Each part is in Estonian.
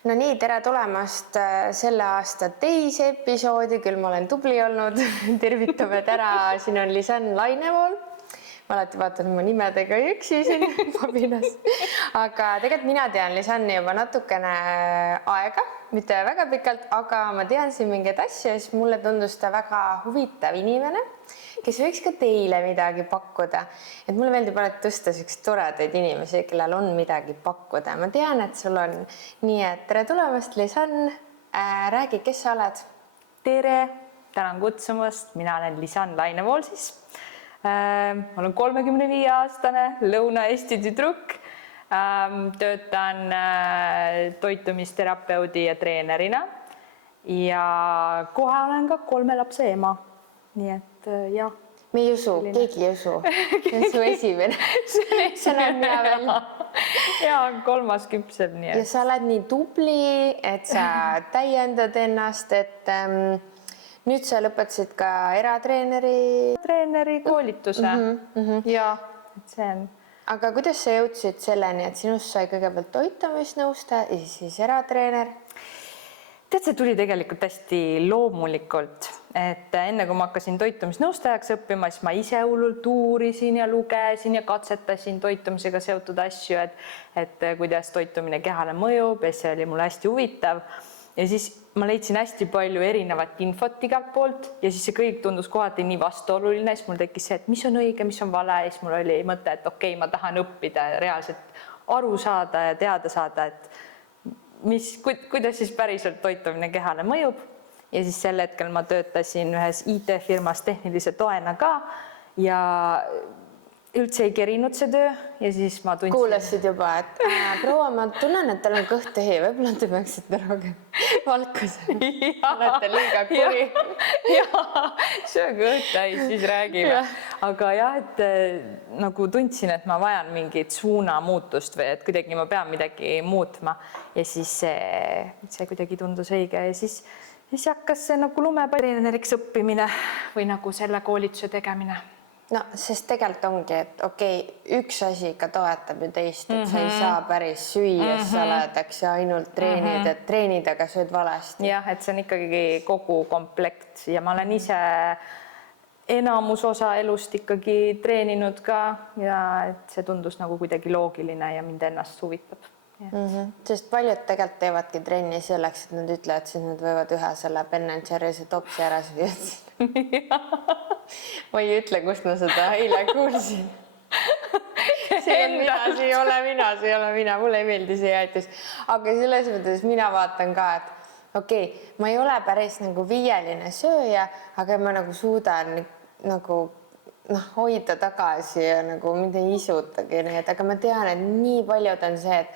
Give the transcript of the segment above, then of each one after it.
No nii, tere tulemast selle aasta teise episoodi, küll ma olen tubli olnud. Tervitame täna, siin on Lisann Lainevool. Ma alati vaatan oma nimedega üksi siin pabinas. Aga tegelikult mina tean Lisanni juba natukene aega, mitte väga pikalt, aga ma tean siin mingeid asju, siis mulle tundus ta väga huvitav inimene, kes võiks ka teile midagi pakkuda. Et mulle meeldib alati tõsta sellised toredaid inimesi, kellel on midagi pakkuda. Ma tean, et sul on nii, et tere tulemast, Lisann. Räägi, kes sa oled? Tere, tänan kutsumast. Mina olen Lisann Lainevool siis. Ma olen 35-aastane Lõuna-Eesti tüdruk. Töötan toitumisterapeudi ja treenerina ja kohe olen ka 3 lapse ema. Nii et jah. Me ei usu, keegi ei usu. See on su esimene. See näeb mina veel. Ja 3. küpseb. Nii et. Ja sa oled nii tubli, et sa täiendad ennast, et nüüd sa lõpetasid ka Treeneri koolituse. Ja see on. Aga kuidas sa jõudsid selleni, et sinust sai kõigepealt toitumisnõustaja ja siis eratreener? Tead, see tuli tegelikult hästi loomulikult, et enne kui ma hakkasin toitumisnõustajaks õppima, siis ma ise hullult uurisin ja lugesin ja katsetasin toitumisega seotud asju, et kuidas toitumine kehale mõjub ja see oli mulle hästi huvitav. Ja siis ma leidsin hästi palju erinevat infot igalt poolt ja siis see kõik tundus kohati nii vastuoluline. Siis mul tekkis see, et mis on õige, mis on vale. Ja siis mul oli mõte, et okei, ma tahan õppida reaalselt aru saada ja teada saada, et kuidas siis päriselt toitumine kehale mõjub. Ja siis sel hetkel ma töötasin ühes IT-firmas tehnilise toena ka ja üldse ei kerinud see töö ja siis ma tundsin. Kuulasid juba, et proua, ma tunnen, et tal on kõht tühi, võib-olla te peaksite rohkem valkuse. Olete liiga kuri. Jaa, see on kõht täis, siis räägime. Aga jah, et nagu tundsin, et ma vajan mingit suunamuutust või et kuidagi ma pean midagi muutma ja siis see kuidagi tundus õige ja siis hakkas see nagu lumetreeneriks õppimine või nagu selle koolituse tegemine. No, sest tegelikult ongi, et okei, üks asi ikka toetab ju teist, et sa ei saa päris süüa, sa oled, eks ju, ainult treenid, et treenid, aga sööd valesti. Jah, et see on ikkagi kogu komplekt ja ma olen ise enamus osa elust ikkagi treeninud ka ja et see tundus nagu kuidagi loogiline ja mind ennast huvitab. Sest paljud tegelikult teevadki trenni selleks, et nad ütlevad, et nad võivad ühe selle Ben & Jerry'se topsi ära süüa. Ma ei ütle, kust ma seda eile kuulsin. See ei ole mina, mulle ei meeldi see jäetis. Aga selles mõttes mina vaatan ka, et okei, ma ei ole päris nagu viieline sööja, aga ma nagu suudan nagu hoida tagasi ja nagu mind ei isutagi. Aga ma tean, et nii paljud on see, et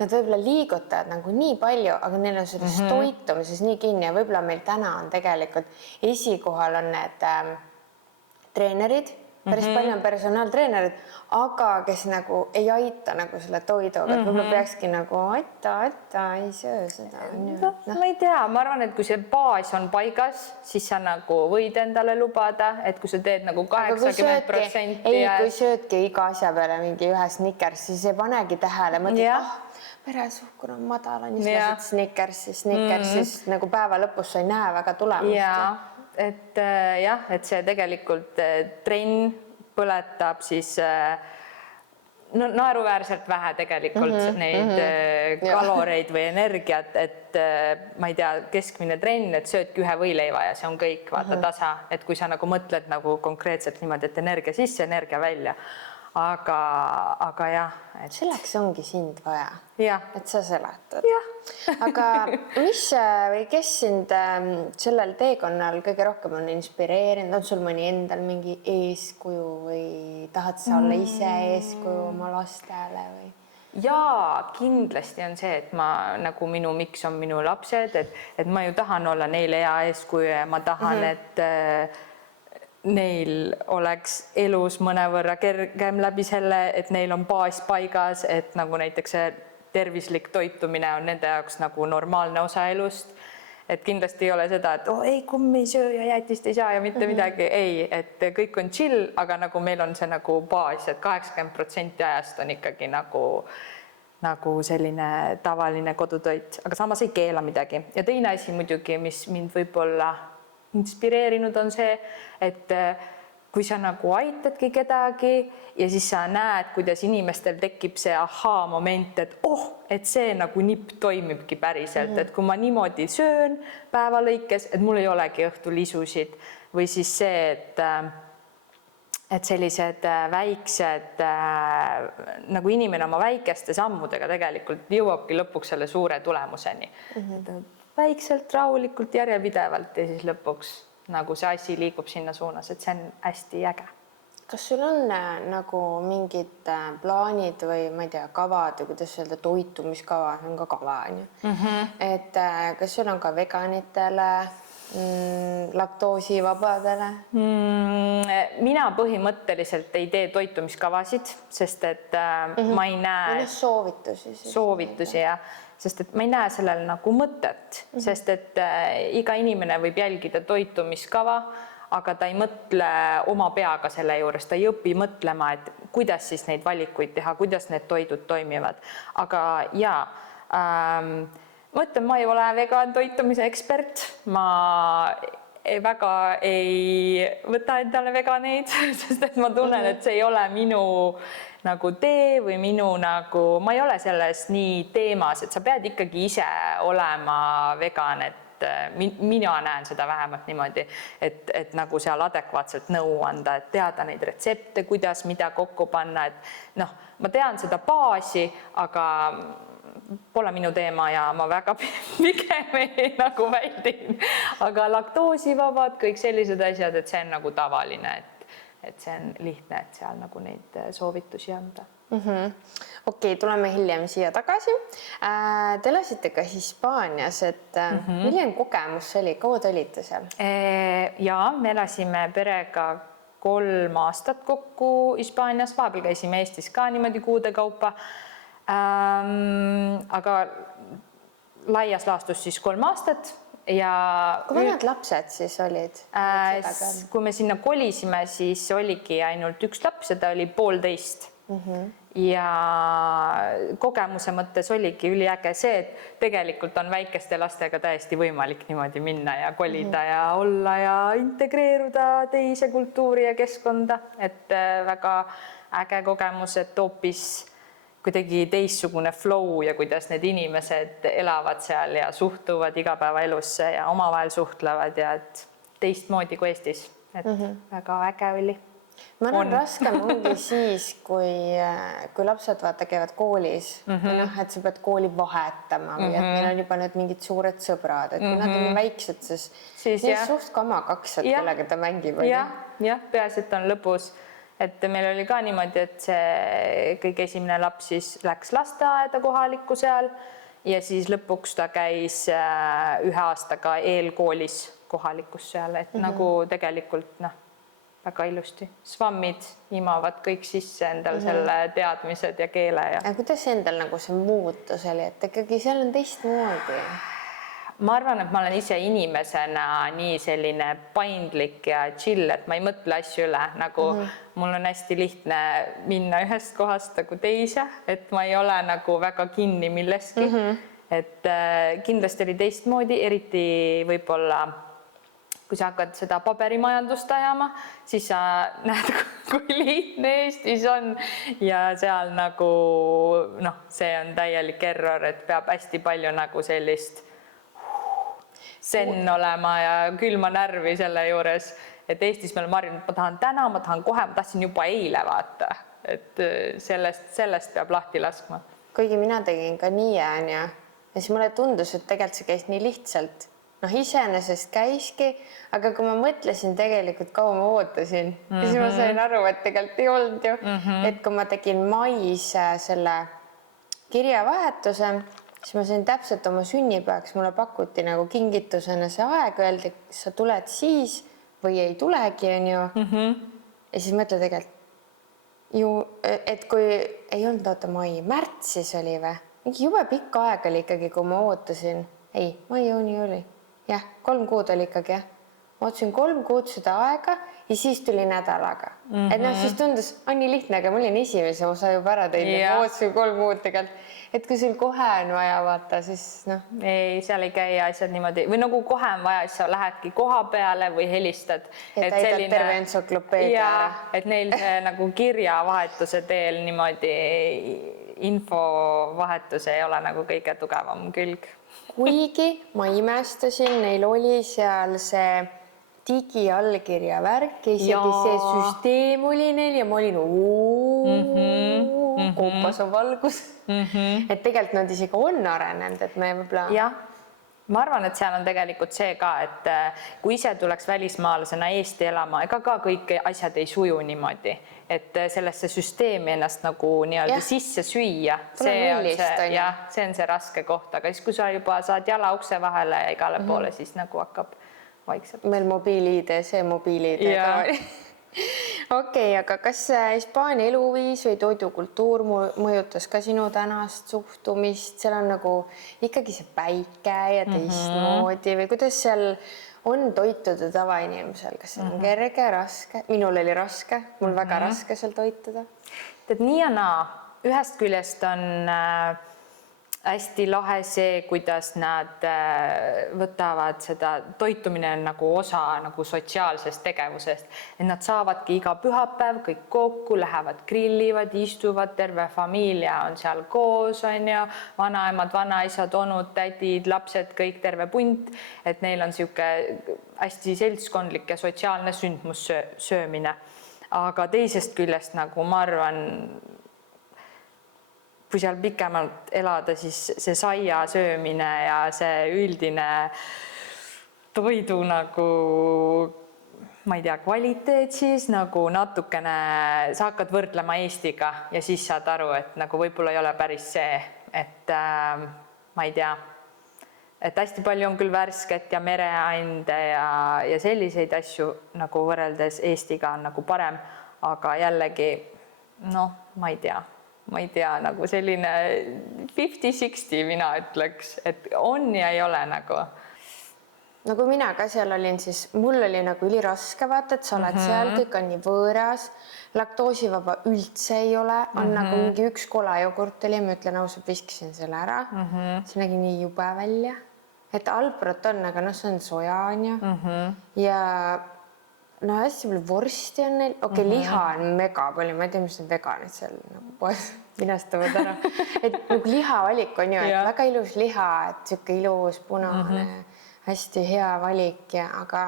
nad võib-olla liigutavad nagu nii palju, aga neil on selles toitumises nii kinni ja võib-olla meil täna on tegelikult esikohal on need treenerid, päris palju on personaaltreenerid, aga kes nagu ei aita nagu selle toiduga, et võib-olla peakski nagu aita, ei söö seda. Ma ei tea, ma arvan, et kui see baas on paigas, siis sa nagu võid endale lubada, et kui sa teed nagu 80%. Kui söödki iga asja peale mingi ühe Snickers, siis ei panegi tähele, mõtled, veresuhkur on madal, on siis lasid Snickers, siis nagu päeva lõpus sa ei näe väga tulemust. Et see tegelikult trenn põletab siis naeruväärselt vähe tegelikult neid kaloreid või energiat, et ma ei tea, keskmine trenn, et söödki ühe võileiva ja see on kõik, vaata tasa, et kui sa nagu mõtled nagu konkreetselt niimoodi, et energia sisse, energia välja. Aga jah. Selleks ongi sind vaja, et sa seletad. Aga kes sind sellel teekonnal kõige rohkem on inspireerinud? On sul mõni endal mingi eeskuju või tahad sa olla ise eeskuju oma lastele või? Jaa, kindlasti on see, et nagu minu miks on minu lapsed, et ma ju tahan olla neile hea eeskuju ja ma tahan, et neil oleks elus mõnevõrra kergem läbi selle, et neil on baas paigas, et nagu näiteks see tervislik toitumine on nende jaoks nagu normaalne osa elust. Et kindlasti ei ole seda, et ei, kummi ei söö ja jäätist ei saa ja mitte midagi. Ei, et kõik on chill, aga nagu meil on see nagu baas, et 80% ajast on ikkagi nagu nagu selline tavaline kodutoit, aga samas ei keela midagi. Ja teine asi muidugi, mis mind võib-olla inspireerinud on see, et kui sa nagu aitadki kedagi ja siis sa näed, kuidas inimestel tekib see ahaa moment, et see nagu nipp toimibki päriselt, et kui ma niimoodi söön päeva lõikes, et mul ei olegi õhtul isusid või siis see, et sellised väiksed nagu inimene oma väikeste sammudega tegelikult jõuabki lõpuks selle suure tulemuseni. Väikselt, rahulikult, järjepidevalt ja siis lõpuks nagu see asi liigub sinna suunas, et see on hästi äge. Kas sul on nagu mingid plaanid või ma ei tea, kavad või kuidas öelda, toitumiskava, on ka kava, on ju. Et kas sul on ka veganitele, laktoosivabadele? Mina põhimõtteliselt ei tee toitumiskavasid, sest et ma ei näe soovitusi ja sest et ma ei näe sellel nagu mõtet, sest et iga inimene võib jälgida toitumiskava, aga ta ei mõtle oma peaga selle juures, ta ei õpi mõtlema, et kuidas siis neid valikuid teha, kuidas need toidud toimivad. Aga jaa, ma ütlen, ma ei ole vegan toitumise ekspert, ma väga ei võta endale veganeid, sest et ma tunnen, et see ei ole minu nagu tee või minu nagu, ma ei ole selles nii teemas, et sa pead ikkagi ise olema vegan, et mina näen seda vähemalt niimoodi, et nagu seal adekvaatselt nõu anda, et teada neid retsepte, kuidas, mida kokku panna, et noh, ma tean seda baasi, aga pole minu teema ja ma väga pigem nagu väldin, aga laktoosivabad, kõik sellised asjad, et see on nagu tavaline, et see on lihtne, et seal nagu neid soovitusi anda. Okei, tuleme hiljem siia tagasi. Te elasite ka Hispaanias, et milline kogemus see oli, kaua te olite seal? Ja me elasime perega 3 aastat kokku Hispaanias, vahepeal käisime Eestis ka niimoodi kuude kaupa. Aga laias laastus siis 3 aastat. Ja kui vanad lapsed siis olid? Kui me sinna kolisime, siis oligi ainult 1 laps ja ta oli 1,5. Ja kogemuse mõttes oligi üliäge see, et tegelikult on väikeste lastega täiesti võimalik niimoodi minna ja kolida ja olla ja integreeruda teise kultuuri ja keskkonda, et väga äge kogemus, et hoopis kuidagi teistsugune flow ja kuidas need inimesed elavad seal ja suhtuvad igapäevaelusse ja omavahel suhtlevad ja et teistmoodi kui Eestis, et väga äge oli. Ma arvan, raskem ongi siis, kui lapsed käivad koolis, et sa pead kooli vahetama või et meil on juba need mingid suured sõbrad, et kui nad on nii väiksed, siis suht kama kaksad, kellega ta mängib. Jah, peaasi, et on lõpus. Et meil oli ka niimoodi, et see kõige esimene laps siis läks lasteaeda kohalikku seal ja siis lõpuks ta käis 1 aastaga eelkoolis kohalikus seal, et nagu tegelikult väga ilusti. Svammid imavad kõik sisse endal selle teadmised ja keele. Ja kuidas endal nagu see muutus oli, et ikkagi seal on teistmoodi? Ma arvan, et ma olen ise inimesena nii selline paindlik ja chill, et ma ei mõtle asju üle. Nagu mul on hästi lihtne minna ühest kohast nagu teise, et ma ei ole nagu väga kinni milleski. Et kindlasti oli teistmoodi, eriti võib-olla kui sa hakkad seda paberimajandust ajama, siis sa näed, kui lihtne Eestis on ja seal nagu see on täielik error, et peab hästi palju nagu sellist zen olema ja külma närvi selle juures, et Eestis me oleme harjunud, ma tahan täna, ma tahan kohe, ma tahtsin juba eile vaata, et sellest peab lahti laskma. Kuigi mina tegin ka nii ja siis mulle tundus, et tegelikult see käis nii lihtsalt. Iseenesest käiski, aga kui ma mõtlesin tegelikult, kaua ma ootasin, siis ma sain aru, et tegelikult ei olnud ju. Et kui ma tegin mais selle kirjavahetuse, siis ma sain täpselt oma sünnipäevaks, mulle pakuti nagu kingitusena see aeg, öeldi, sa tuled siis või ei tulegi, on ju. Ja siis mõtle tegelikult ju, et kui ei olnud märtsis oli või, mingi jube pikk aeg oli ikkagi, kui ma ootasin. Ei, mai-juuni oli. Jah, 3 kuud oli ikkagi, jah. ma ootasin 3 kuud seda aega ja siis tuli nädalaga. Et noh, siis tundus, on nii lihtne, aga ma olin esimese osa juba ära teinud ja ma ootasin 3 kuud tegelikult. Et kui sul kohe on vaja vaata, siis noh. Ei, seal ei käi asjad niimoodi või nagu kohe on vaja, siis sa lähedki koha peale või helistad. Ja täidad terve entsüklopeedia ära. Et neil see nagu kirjavahetuse teel niimoodi infovahetus ei ole nagu kõige tugevam külg. Kuigi ma imestasin, neil oli seal see digiallkirja värk ja isegi see süsteem oli neil ja ma olin kompas on valgus. Et tegelikult nad isegi on arenenud, et me võib-olla... Jah, ma arvan, et seal on tegelikult see ka, et kui ise tuleks välismaalasena Eesti elama, ega ka kõik asjad ei suju niimoodi, et sellesse süsteemi ennast nagu nii-öelda sisse süüa. See on see raske koht, aga siis kui sa juba saad jala ukse vahele ja igale poole, siis nagu hakkab vaikselt. Meil mobiil-ID, see mobiil-ID. Okei, aga kas Hispaania eluviis või toidukultuur mõjutas ka sinu tänast suhtumist? Seal on nagu ikkagi see päike ja teistmoodi või kuidas seal on toituda tavainimesel? Kas see on kerge, raske? Minul oli raske, mul väga raske seal toituda. Tead, nii ja naa. Ühest küljest on hästi lahe see, kuidas nad võtavad seda toitumine nagu osa nagu sotsiaalsest tegevusest. Et nad saavadki iga pühapäev kõik kokku, lähevad grillivad, istuvad, terve familia on seal koos, on ju, vanaemad, vanaisad, onud, tädid, lapsed, kõik terve punt. Et neil on siuke hästi seltskondlik ja sotsiaalne sündmus söömine. Aga teisest küljest nagu ma arvan, kui seal pikemalt elada, siis see saia söömine ja see üldine toidu nagu, ma ei tea, kvaliteet siis nagu natukene, sa hakkad võrdlema Eestiga ja siis saad aru, et nagu võib-olla ei ole päris see, et ma ei tea, et hästi palju on küll värsket ja mereande ja selliseid asju nagu võrreldes Eestiga on nagu parem, aga jällegi, noh, ma ei tea, nagu selline 50-60 mina ütleks, et on ja ei ole nagu. No kui mina ka seal olin, siis mul oli nagu üliraske vaata, et sa oled seal, kõik on nii võõras, laktoosivaba üldse ei ole, on nagu mingi üks kolajogurt oli, ma ütlen ausalt, viskisin selle ära, see nägi nii jube välja, et alprot on, aga noh, see on soja on ju ja no hästi palju vorsti on neil, liha on mega palju, ma ei tea, mis need veganid seal nagu poes minastavad ära, et nagu lihavalik on ju, et väga ilus liha, et siuke ilus punane, hästi hea valik ja aga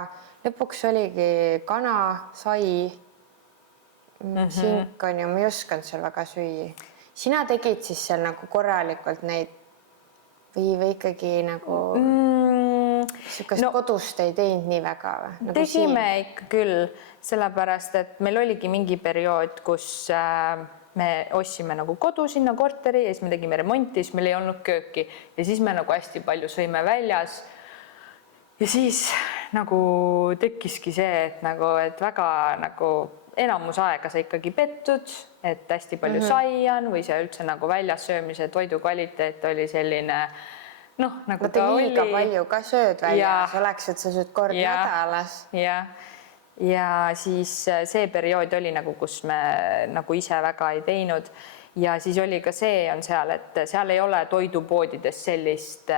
lõpuks oligi kana, sai, sink on ju, ma ei osanud seal väga süüa. Sina tegid siis seal nagu korralikult neid või ikkagi nagu siukest kodust ei teinud nii väga või? Nagu tegime ikka küll, sellepärast, et meil oligi mingi periood, kus me ostsime nagu kodu sinna korteri ja siis me tegime remonti, siis meil ei olnud kööki ja siis me nagu hästi palju sõime väljas. Ja siis nagu tekkiski see, et nagu, et väga nagu enamus aega sa ikkagi pettud, et hästi palju sai on või see üldse nagu väljas söömise toidu kvaliteet oli selline, noh, nagu ta oli. Liiga palju ka sööd väljas, oleks, et sa sööd kord nädalas. Ja siis see periood oli nagu, kus me nagu ise väga ei teinud ja siis oli ka see on seal, et seal ei ole toidupoodides sellist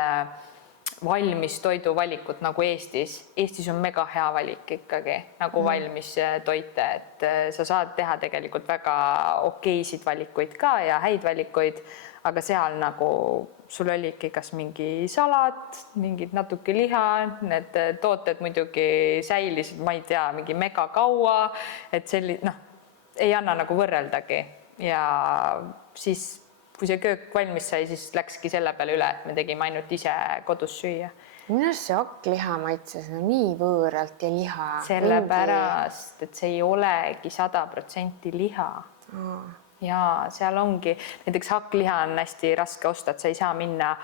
valmis toiduvalikut nagu Eestis. Eestis on mega hea valik ikkagi nagu valmis toite, et sa saad teha tegelikult väga okeisid valikuid ka ja häid valikuid, aga seal nagu sul oli ikka kas mingi salat, mingid natuke liha, need tooted muidugi säilisid, ma ei tea, mingi mega kaua, et noh, ei anna nagu võrreldagi ja siis kui see köök valmis sai, siis läkski selle peale üle, et me tegime ainult ise kodus süüa. Minu arust see hakkliha maitses nii võõralt ja liha. Sellepärast, et see ei olegi 100% liha. Ja seal ongi, näiteks hakkliha on hästi raske osta, et sa ei saa minna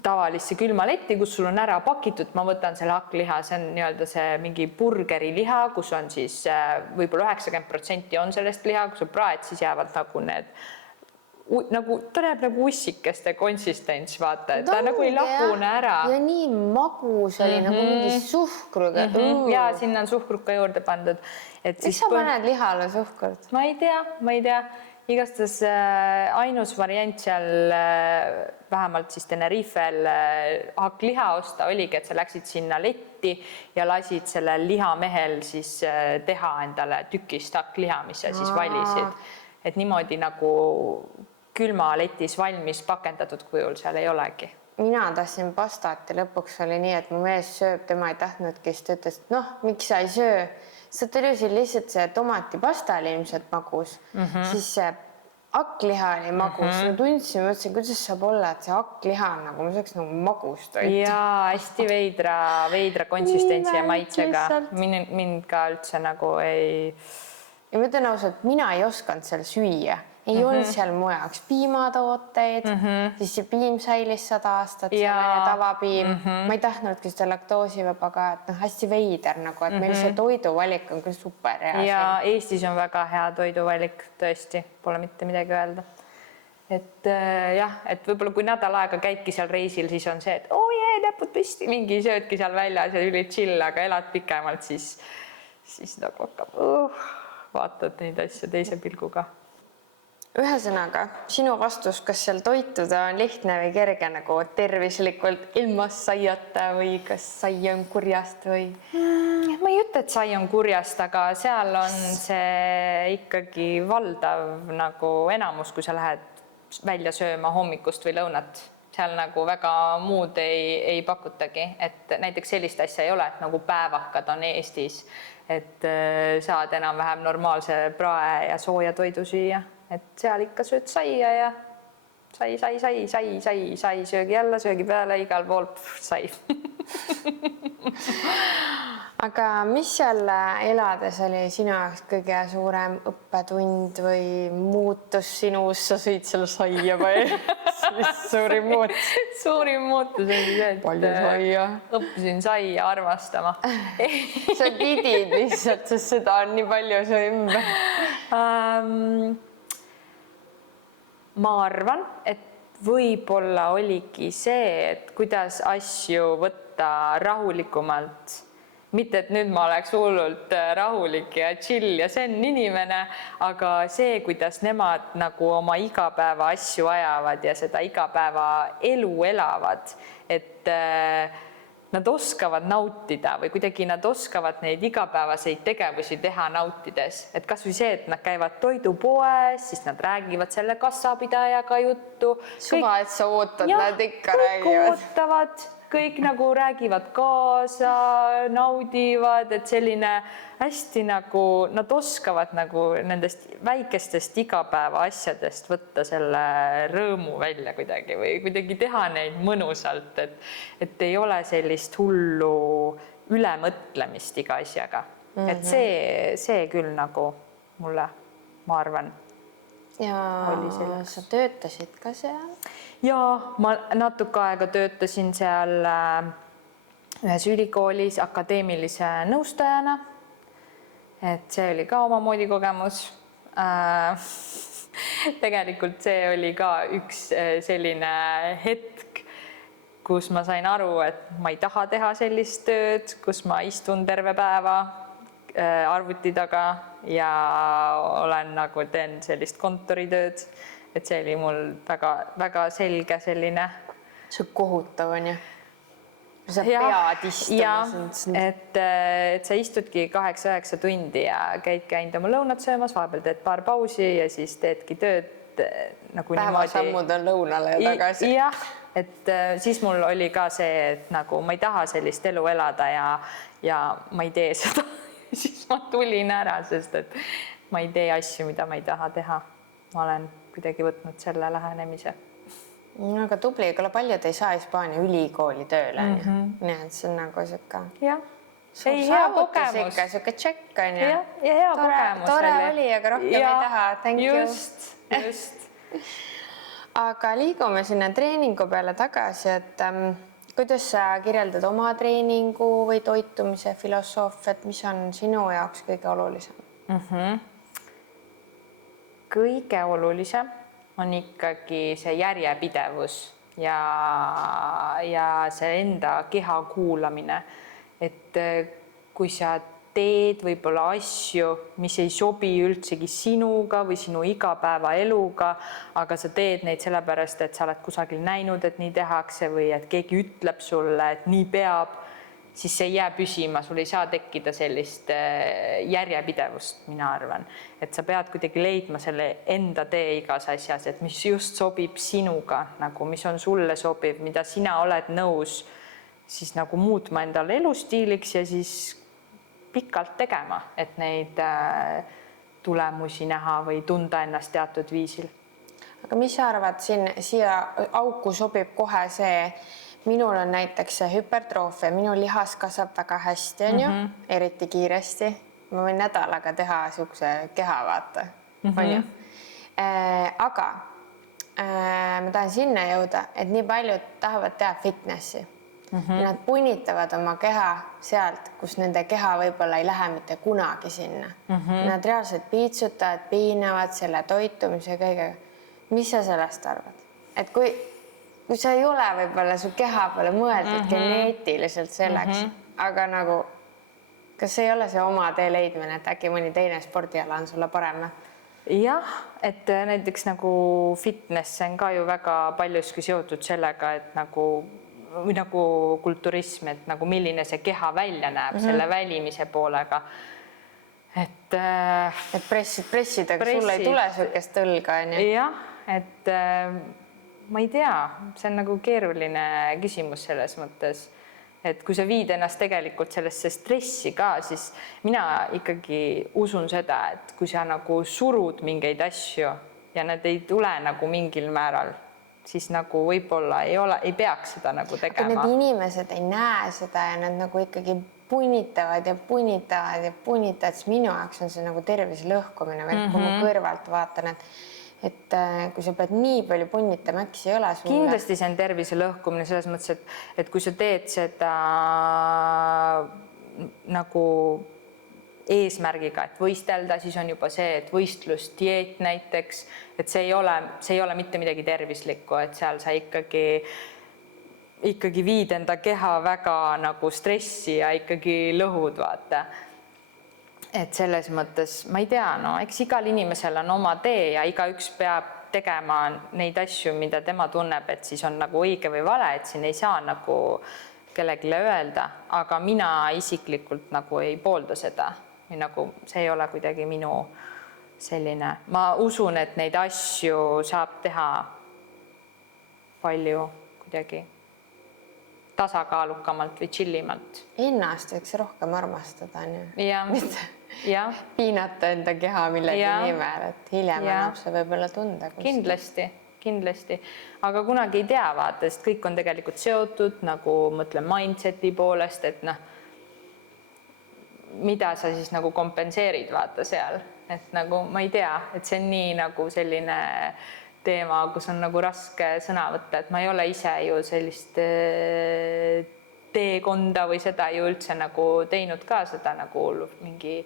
tavalisse külmaletti, kus sul on ära pakitud, ma võtan selle hakkliha, see on nii-öelda see mingi burgeri liha, kus on siis võib-olla 90% on sellest liha, kui sa praed, siis jäävad nagu need nagu ta näeb nagu ussikeste konsistents, vaata, et ta nagu ei lagune ära. Ja nii magus oli nagu mingi suhkruga. Ja sinna on suhkrut ka juurde pandud. Miks sa paned lihale suhkrut? Ma ei tea. Igastas ainus variant seal vähemalt siis Tenerifel hakkliha osta oligi, et sa läksid sinna letti ja lasid selle lihamehel siis teha endale tükist hakkliha, mis sa siis valisid. Et niimoodi nagu külmaletis valmis pakendatud kujul seal ei olegi. Mina tahtsin pastat ja lõpuks oli nii, et mu mees sööb, tema ei tahtnudki, siis ta ütles, et miks sa ei söö? Sa tõlisid lihtsalt see tomatipasta oli ilmselt magus, siis see hakkliha oli magus. Ma tundsin, mõtlesin, kuidas saab olla, et see hakkliha on nagu, ma saaks nagu magust toitu. Jaa, hästi veidra konsistentsi ja maitsega. Mind ka üldse nagu ei... Ja ma ütlen ausalt, mina ei osanud seal süüa. Ei olnud seal mu jaoks piimatooteid, siis see piim säilis 100 aastat, see tavapiim. Ma ei tahtnudki seda laktoosivaba ka, et hästi veider nagu, et meil see toiduvalik on küll super. Ja Eestis on väga hea toiduvalik, tõesti, pole mitte midagi öelda. Et jah, et võib-olla kui nädal aega käidki seal reisil, siis on see, et näpud püsti, mingi söödki seal väljas ja üli chill, aga elad pikemalt, siis nagu hakkab, vaatad neid asju teise pilguga. Ühesõnaga, sinu vastus, kas seal toituda on lihtne või kerge nagu tervislikult ilma saiata või kas sai on kurjast või? Ma ei ütle, et sai on kurjast, aga seal on see ikkagi valdav nagu enamus, kui sa lähed välja sööma hommikust või lõunat. Seal nagu väga muud ei pakutagi, et näiteks sellist asja ei ole, et nagu päevakad on Eestis, et saad enam-vähem normaalse prae ja sooja toidu süüa. Et seal ikka sööd saia ja sai, söögi alla, söögi peale, igal pool sai. Aga mis seal elades oli sinu jaoks kõige suurem õppetund või muutus sinus? Sa sõid selle saia või? Suurim muutus? Suurim muutus oli see, et õppisin saia armastama. Sa pidid lihtsalt, sest seda on nii palju su ümber. Ma arvan, et võib-olla oligi see, et kuidas asju võtta rahulikumalt. Mitte, et nüüd ma oleks hullult rahulik ja chill ja zen inimene, aga see, kuidas nemad nagu oma igapäeva asju ajavad ja seda igapäeva elu elavad, et nad oskavad nautida või kuidagi nad oskavad neid igapäevaseid tegevusi teha nautides. Et kas või see, et nad käivad toidupoes, siis nad räägivad selle kassapidajaga juttu. Suva, et sa ootad, nad ikka räägivad. Kõik nagu räägivad kaasa, naudivad, et selline hästi nagu nad oskavad nagu nendest väikestest igapäeva asjadest võtta selle rõõmu välja kuidagi või kuidagi teha neid mõnusalt, et ei ole sellist hullu ülemõtlemist iga asjaga. Et see küll nagu mulle, ma arvan. Ja sa töötasid ka seal? Ja ma natuke aega töötasin seal ühes ülikoolis akadeemilise nõustajana. Et see oli ka omamoodi kogemus. Tegelikult see oli ka üks selline hetk, kus ma sain aru, et ma ei taha teha sellist tööd, kus ma istun terve päeva arvuti taga ja olen nagu teen sellist kontoritööd. Et see oli mul väga selge selline. See kohutav on ju. Sa pead istuma. Et sa istudki 8-9 tundi ja käidki ainult oma lõunat söömas, vahepeal teed paar pausi ja siis teedki tööd nagu päevasammud on lõunale ja tagasi. Jah, et siis mul oli ka see, et nagu ma ei taha sellist elu elada ja ma ei tee seda. Siis ma tulin ära, sest et ma ei tee asju, mida ma ei taha teha. Ma olen kuidagi võtnud selle lähenemise. Aga tubli, aga paljud ei saa Hispaania ülikooli tööle. Nii, et see on nagu siuke. Jah, hea kogemus. Siuke tšekk on ju. Ja hea kogemus. Tore oli, aga rohkem ei taha. Thank you. Just. Aga liigume sinna treeningu peale tagasi, et kuidas sa kirjeldad oma treeningu või toitumise filosoofiat, mis on sinu jaoks kõige olulisem? Kõige olulisem on ikkagi see järjepidevus ja see enda keha kuulamine. Et kui sa teed võib-olla asju, mis ei sobi üldsegi sinuga või sinu igapäevaeluga, aga sa teed neid sellepärast, et sa oled kusagil näinud, et nii tehakse või et keegi ütleb sulle, et nii peab, siis see ei jää püsima, sul ei saa tekkida sellist järjepidevust, mina arvan. Et sa pead kuidagi leidma selle enda tee igas asjas, et mis just sobib sinuga, nagu mis on sulle sobiv, mida sina oled nõus siis nagu muutma endale elustiiliks ja siis pikalt tegema, et neid tulemusi näha või tunda ennast teatud viisil. Aga mis sa arvad, siia auku sobib kohe see, minul on näiteks hüpertroofia, minu lihas kasvab väga hästi, on ju, eriti kiiresti. Ma võin nädalaga teha niisuguse keha, vaata, on ju. Aga ma tahan sinna jõuda, et nii paljud tahavad teha fitnessi. Nad punnitavad oma keha sealt, kus nende keha võib-olla ei lähe mitte kunagi sinna. Nad reaalselt piitsutavad, piinavad selle toitumise kõigega. Mis sa sellest arvad? Et kui sa ei ole võib-olla su keha peale mõeldud geneetiliselt selleks, aga nagu, kas ei ole see oma tee leidmine, et äkki mõni teine spordiala on sulle parem? Jah, et näiteks nagu fitness on ka ju väga paljuski seotud sellega, et nagu kulturism, et nagu milline see keha välja näeb selle välimise poolega. Et pressida, aga sulle ei tule sükest õlga, on ju? Jah, et ma ei tea, see on nagu keeruline küsimus selles mõttes, et kui sa viid ennast tegelikult sellesse stressi ka, siis mina ikkagi usun seda, et kui sa nagu surud mingeid asju ja nad ei tule nagu mingil määral, siis nagu võib-olla ei peaks seda nagu tegema. Aga need inimesed ei näe seda ja nad nagu ikkagi punnitavad ja punnitavad ja punnitavad, siis minu jaoks on see nagu tervise lõhkumine, kui ma kõrvalt vaatan, et kui sa pead nii palju punnitama, äkki see ei ole sulle. Kindlasti see on tervise lõhkumine selles mõttes, et kui sa teed seda nagu eesmärgiga, et võistelda, siis on juba see, et võistlusdieet näiteks, et see ei ole mitte midagi tervislikku, et seal sa ikkagi viid enda keha väga nagu stressi ja ikkagi lõhud, vaata. Et selles mõttes, ma ei tea, eks igal inimesel on oma tee ja igaüks peab tegema neid asju, mida tema tunneb, et siis on nagu õige või vale, et siin ei saa nagu kellelegi öelda, aga mina isiklikult nagu ei poolda seda. Nagu see ei ole kuidagi minu selline, ma usun, et neid asju saab teha palju kuidagi tasakaalukamalt või chillimalt. Ennast võiks rohkem armastada, on ju? Ja. Piinata enda keha millegi nimel, et hiljem annab see võib-olla tunda. Kindlasti. Aga kunagi ei tea, vaata, sest kõik on tegelikult seotud, nagu mõtlen mindseti poolest, et mida sa siis nagu kompenseerid, vaata seal, et nagu ma ei tea, et see on nii nagu selline teema, kus on nagu raske sõna võtta, et ma ei ole ise ju sellist teekonda või seda ju üldse nagu teinud ka seda nagu mingi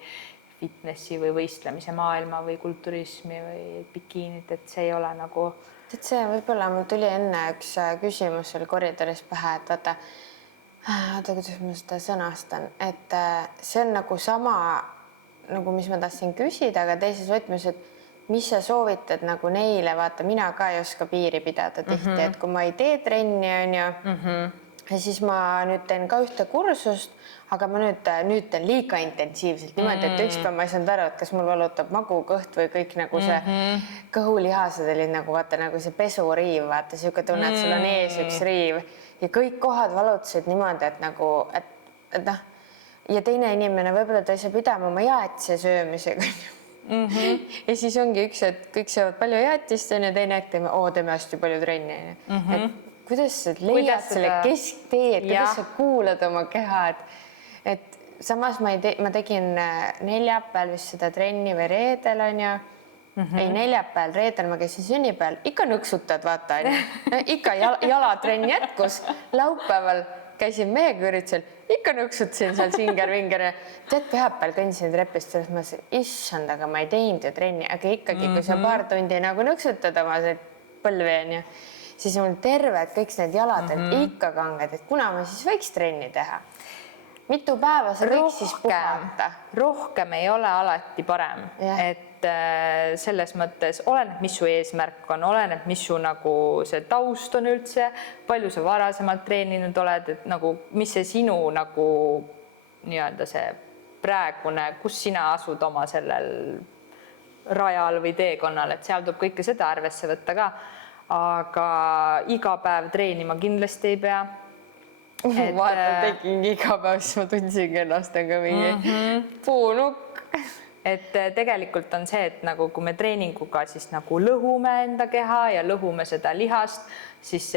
fitnessi või võistlemise maailma või kulturismi või bikiinit, et see ei ole nagu. See võib-olla mul tuli enne üks küsimus seal koridoris pähe, et vaata, kuidas ma seda sõnastan, et see on nagu sama, nagu mis ma tahtsin küsida, aga teises võtmes, et mis sa soovitad nagu neile, vaata, mina ka ei oska piiri pidada tihti, et kui ma ei tee trenni, on ju, ja siis ma nüüd teen ka ühte kursust, aga ma nüüd teen liiga intensiivselt niimoodi, et ükspäev ma ei saanud aru, et kas mul valutab magukõht või kõik nagu see kõhulihased olid nagu vaata nagu see pesuriiv, vaata siuke tunne, et sul on ees üks riiv ja kõik kohad valutasid niimoodi, et nagu, et noh, ja teine inimene võib-olla ta ei saa pidama oma jäätise söömisega. Ja siis ongi üks, et kõik söövad palju jäätist ja teine äkki teeme hästi palju trenni. Et kuidas sa leiad selle keskteed, kuidas sa kuulad oma keha, et samas ma tegin neljapäeval vist seda trenni või reedel on ju, ei neljapäeval, reedel ma käisin sünnipäeval, ikka nõksutad, vaata, ikka jalatrenn jätkus, laupäeval käisin mehega üritusel, ikka nõksutasin seal Singer-Vinger ja tead, pühapäeval kõndisin trepist, selles mõttes, issand, aga ma ei teinud ju trenni, aga ikkagi, kui sa paar tundi nagu nõksutad oma põlvi, onju, siis mul terved kõik need jalad ikka kanged, et kuna ma siis võiks trenni teha. Mitu päeva sa võiks siis puhata? Rohkem ei ole alati parem, et selles mõttes oleneb, mis su eesmärk on, oleneb, mis su nagu see taust on üldse, palju sa varasemalt treeninud oled, et nagu, mis see sinu nagu nii-öelda see praegune, kus sina asud oma sellel rajal või teekonnal, et seal tuleb kõike seda arvesse võtta ka, aga iga päev treenima kindlasti ei pea. Vaata, tegingi iga päev, siis ma tundsingi ennast nagu mingi puunukk. Et tegelikult on see, et nagu kui me treeninguga siis nagu lõhume enda keha ja lõhume seda lihast, siis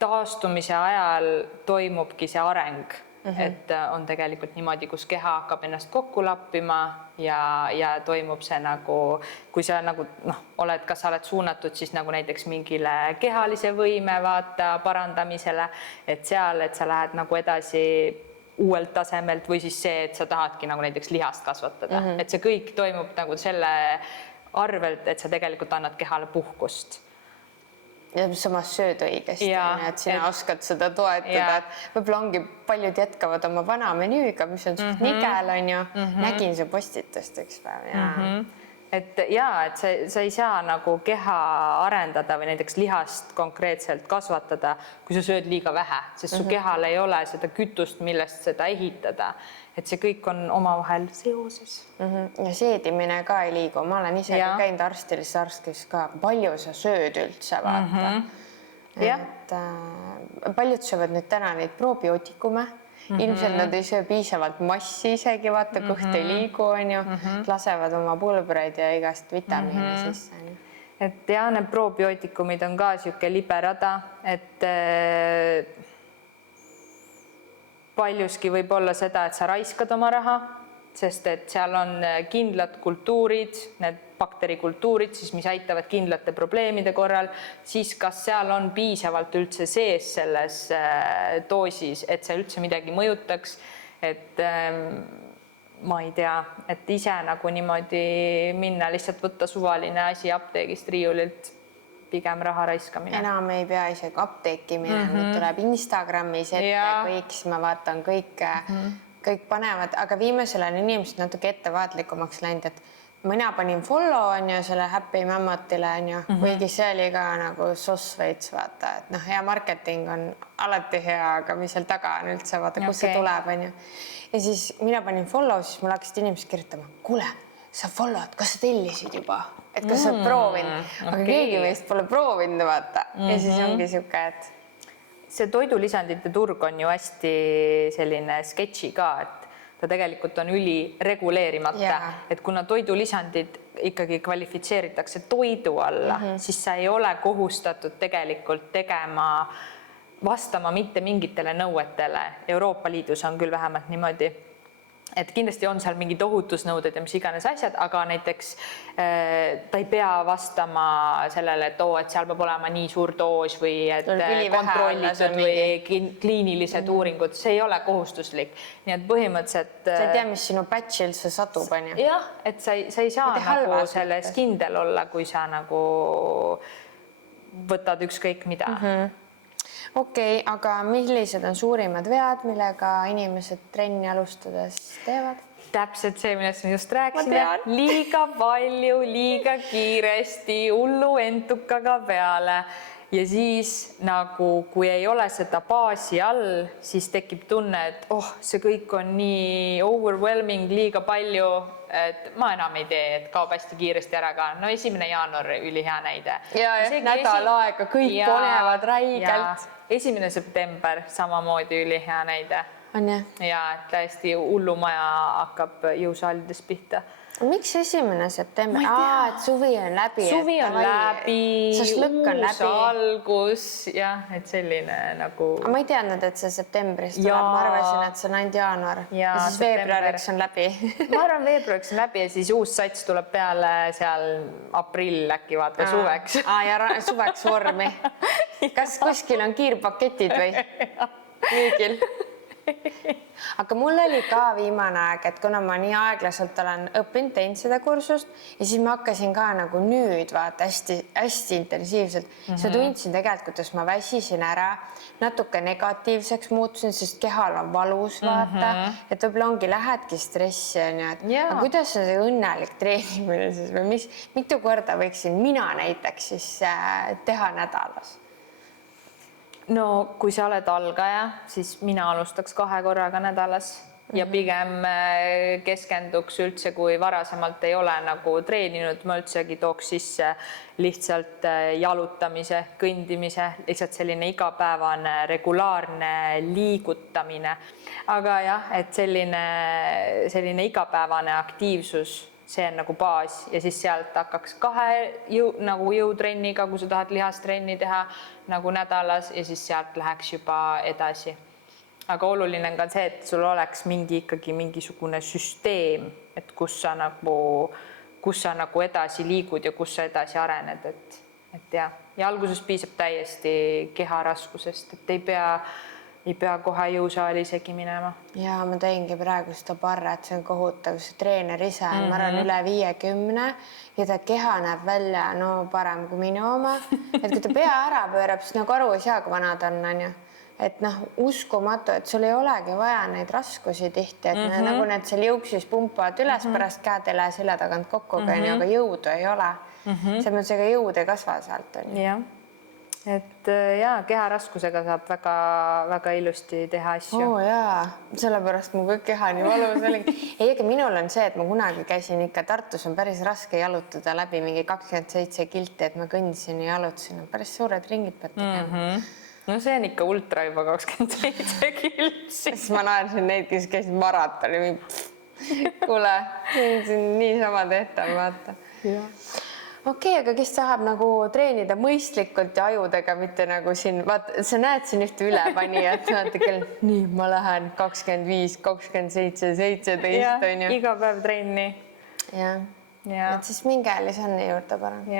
taastumise ajal toimubki see areng. Et on tegelikult niimoodi, kus keha hakkab ennast kokku lappima ja toimub see nagu, kui sa nagu oled, kas sa oled suunatud siis nagu näiteks mingile kehalise võime vaata parandamisele, et seal, et sa lähed nagu edasi uuelt tasemelt või siis see, et sa tahadki nagu näiteks lihast kasvatada, et see kõik toimub nagu selle arvelt, et sa tegelikult annad kehale puhkust. Ja samas sööd õigesti, et sina oskad seda toetada, et võib-olla ongi paljud jätkavad oma vana menüüga, mis on suht nigel, on ju, nägin see postitust üks päev. Et sa ei saa nagu keha arendada või näiteks lihast konkreetselt kasvatada, kui sa sööd liiga vähe, sest su kehal ei ole seda kütust, millest seda ehitada. Et see kõik on omavahel seoses. Ja seedimine ka ei liigu. Ma olen ise käinud arstilis, arstis ka, palju sa sööd üldse, vaata. Et paljud söövad nüüd täna neid probiootikume. Ilmselt nad ei söö piisavalt massi isegi, vaata, kõht ei liigu, on ju, lasevad oma pulbreid ja igast vitamiine sisse. Et need probiootikumid on ka siuke liberada, et paljuski võib olla seda, et sa raiskad oma raha, sest et seal on kindlad kultuurid, need bakterikultuurid, siis mis aitavad kindlate probleemide korral, siis kas seal on piisavalt üldse sees selles doosis, et see üldse midagi mõjutaks, et ma ei tea, et ise nagu niimoodi minna, lihtsalt võtta suvaline asi apteegist riiulilt, pigem raha raiskamine. Enam ei pea isegi apteeki minema, nüüd tuleb Instagramis ette kõik, siis ma vaatan kõik panevad, aga viimasel on inimesed natuke ettevaatlikumaks läinud, et mina panin follow on ju selle Happy Mammotile on ju, kuigi see oli ka nagu soss veits vaata, et hea marketing on alati hea, aga mis seal taga on üldse, vaata, kus see tuleb on ju. Ja siis mina panin follow, siis mul hakkasid inimesed kirjutama, kuule, sa follow'd, kas sa tellisid juba? Et kas sa proovinud, aga keegi meist pole proovinud, vaata. Ja siis ongi siuke, et see toidulisandite turg on ju hästi selline sketši ka, et ta tegelikult on üli reguleerimata, et kuna toidulisandid ikkagi kvalifitseeritakse toidu alla, siis sa ei ole kohustatud tegelikult vastama mitte mingitele nõuetele. Euroopa Liidus on küll vähemalt niimoodi, et kindlasti on seal mingid ohutusnõuded ja mis iganes asjad, aga näiteks ta ei pea vastama sellele, et seal peab olema nii suur doos või et kontrollitud või kliinilised uuringud, see ei ole kohustuslik. Nii et põhimõtteliselt sa ei tea, mis sinu batchil see satub, on ju? Jah, et sa ei saa nagu selles kindel olla, kui sa nagu võtad ükskõik mida. Okei, aga millised on suurimad vead, millega inimesed trenni alustades teevad? Täpselt see, millest me just rääkisime. Liiga palju, liiga kiiresti, hullu entukaga peale. Ja siis nagu, kui ei ole seda baasi all, siis tekib tunne, et see kõik on nii overwhelming, liiga palju, et ma enam ei tee, et kaob hästi kiiresti ära ka. No 1. jaanuar ülihea näide. Ja nädal aega, kõik ponevad räigelt. 1. september samamoodi ülihea näide. On jah? Ja, et täiesti hullumaja hakkab jõusaalides pihta. Miks 1. september? Et suvi on läbi. Suvi on läbi, uus algus, jah, et selline nagu... Ma ei teadnud, et see septembris tuleb. Ma arvasin, et see on ainult jaanuar. Ja siis veebruariks on läbi. Ma arvan, veebruariks on läbi ja siis uus sats tuleb peale seal aprill äkki vaata suveks. Ja suveks vormi. Kas kuskil on kiirpaketid või? müügil. Aga mul oli ka viimane aeg, et kuna ma nii aeglaselt olen õppinud, teinud seda kursust ja siis ma hakkasin ka nagu nüüd vaata hästi intensiivselt. Siis tundsin tegelikult, kuidas ma väsisin ära, natuke negatiivseks muutusin, sest kehal on valus vaata, et võib-olla ongi, lähedki stressi on ju, et kuidas on see õnnelik treenimine siis või mitu korda võiksin mina näiteks siis teha nädalas? No kui sa oled algaja, siis mina alustaks 2 korraga nädalas ja pigem keskenduks üldse, kui varasemalt ei ole nagu treeninud, ma üldsegi tooks sisse lihtsalt jalutamise, kõndimise, lihtsalt selline igapäevane regulaarne liigutamine. Aga jah, et selline igapäevane aktiivsus, see on nagu baas ja siis sealt hakkaks 2 jõutrenniga, kui sa tahad lihastrenni teha nagu nädalas ja siis sealt läheks juba edasi. Aga oluline on ka see, et sul oleks ikkagi mingisugune süsteem, et kus sa nagu edasi liigud ja kus sa edasi arened, et ja alguses piisab täiesti keharaskusest, et ei pea kohe jõusaali isegi minema. Ja ma teingi praegu seda parret, see on kohutav, see treener ise on, ma arvan, üle 50 ja ta keha näeb välja parem kui minu oma. Et kui ta pea ära pöörab, siis nagu aru ei saa, kui vanad on ju. Et uskumatu, et sul ei olegi vaja neid raskusi tihti, et nagu need seal jõuksis pumpavad üles, pärast käed ei lähe selja tagant kokku, aga jõudu ei ole. See mõttes ega jõud ei kasva sealt. Jah. Et keharaskusega saab väga ilusti teha asju. Sellepärast mu kõik keha nii valus oligi. Ei, aga minul on see, et ma kunagi käisin ikka Tartus, on päris raske jalutada läbi mingi 27 kilti, et ma kõndisin ja jalutasin. Päris suured ringid pead tegema. No see on ikka ultra juba 27 kilti. Siis ma naersin neid, kes käisid maratoni. Kuule, see on niisama tehtav, vaata. Okei, aga kes tahab nagu treenida mõistlikult ja ajudega, mitte nagu siin, vaata, sa näed siin ühte ülepanijat, vaata küll, nii, ma lähen 25, 27, 17 on ju. Iga päev trenni. Et siis minge Lisanne juurde parem.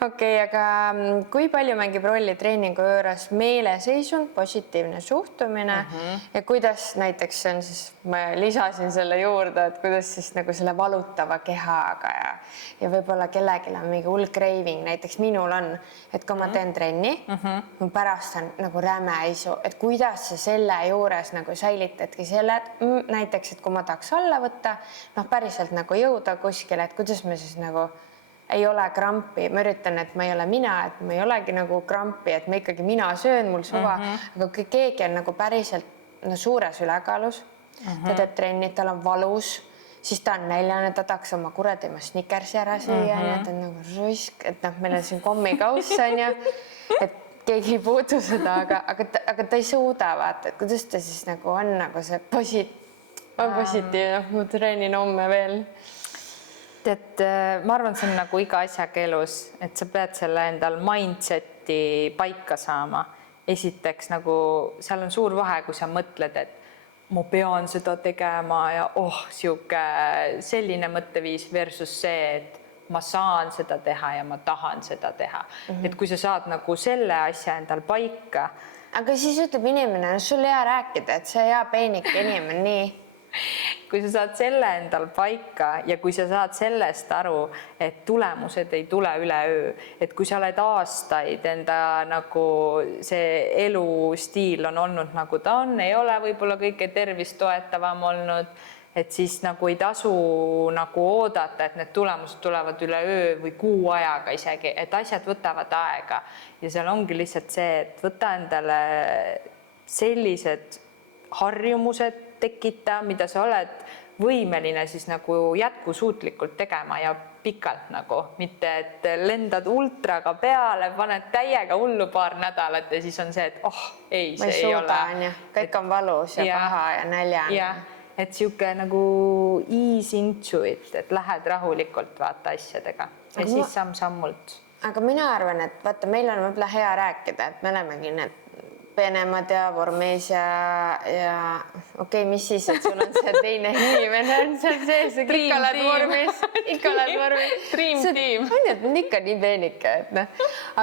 Okei, aga kui palju mängib rolli treeningu juures meeleseisund, positiivne suhtumine ja kuidas näiteks on siis, ma lisasin selle juurde, et kuidas siis nagu selle valutava kehaga ja võib-olla kellelgi on mingi hull craving, näiteks minul on, et kui ma teen trenni, ma pärast on nagu räme isu, et kuidas sa selle juures nagu säilitadki selle, et näiteks, et kui ma tahaks alla võtta, päriselt nagu jõuda kuskile, et kuidas me siis nagu ei ole krampi, ma üritan, et ma ei ole mina, et ma ei olegi nagu krampi, et ma ikkagi mina söön, mul suva, aga kui keegi on nagu päriselt suures ülekaalus, ta teeb trenni, tal on valus, siis ta on näljane, ta tahaks oma kuradi Snickersi ära süüa, et on nagu ruisk, et meil on siin kommikauss on ju, et keegi ei puutu seda, aga ta ei suuda vaata, et kuidas ta siis nagu on nagu see positiivne, ma treenin homme veel. Et ma arvan, see on nagu iga asjaga elus, et sa pead selle endal mindseti paika saama. Esiteks nagu seal on suur vahe, kui sa mõtled, et ma pean seda tegema ja selline mõtteviis versus see, et ma saan seda teha ja ma tahan seda teha. Et kui sa saad nagu selle asja endal paika. Aga siis ütleb inimene, sul hea rääkida, et see hea peenike inimene, nii. Kui sa saad selle endal paika ja kui sa saad sellest aru, et tulemused ei tule üleöö, et kui sa oled aastaid enda nagu see elustiil on olnud nagu ta on, ei ole võib-olla kõige tervist toetavam olnud, et siis nagu ei tasu nagu oodata, et need tulemused tulevad üleöö või kuu ajaga isegi, et asjad võtavad aega ja seal ongi lihtsalt see, et võta endale sellised harjumused tekita, mida sa oled võimeline siis nagu jätkusuutlikult tegema ja pikalt nagu, mitte et lendad ultraga peale, paned täiega hullu paar nädalat ja siis on see, et ei, see ei ole. Kõik on valus ja paha ja näljane. Et siuke nagu ease into it, et lähed rahulikult vaata asjadega ja siis samm-sammult. Aga mina arvan, et vaata, meil on võib-olla hea rääkida, et me olemegi need peenemad ja vormis ja okei, mis siis, et sul on see teine inimene on seal sees, ikka oled vormis, ikka oled vormis. Dream team. on ikka nii peenike, et noh,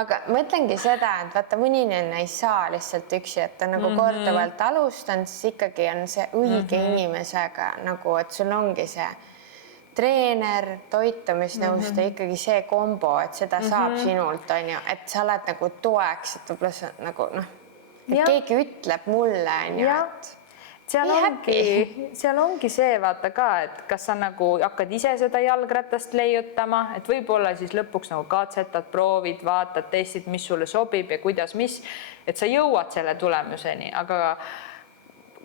aga ma ütlengi seda, et vaata, mõni inimene ei saa lihtsalt üksi, et ta nagu korduvalt alustanud, siis ikkagi on see õige inimesega nagu, et sul ongi see treener, toitumisnõustaja, ikkagi see kombo, et seda saab sinult, on ju, et sa oled nagu toeks, et võib-olla sa nagu noh, et keegi ütleb mulle, on ju, et seal ongi see vaata ka, et kas sa nagu hakkad ise seda jalgratast leiutama, et võib-olla siis lõpuks nagu katsetad, proovid, vaatad, testid, mis sulle sobib ja kuidas, et sa jõuad selle tulemuseni, aga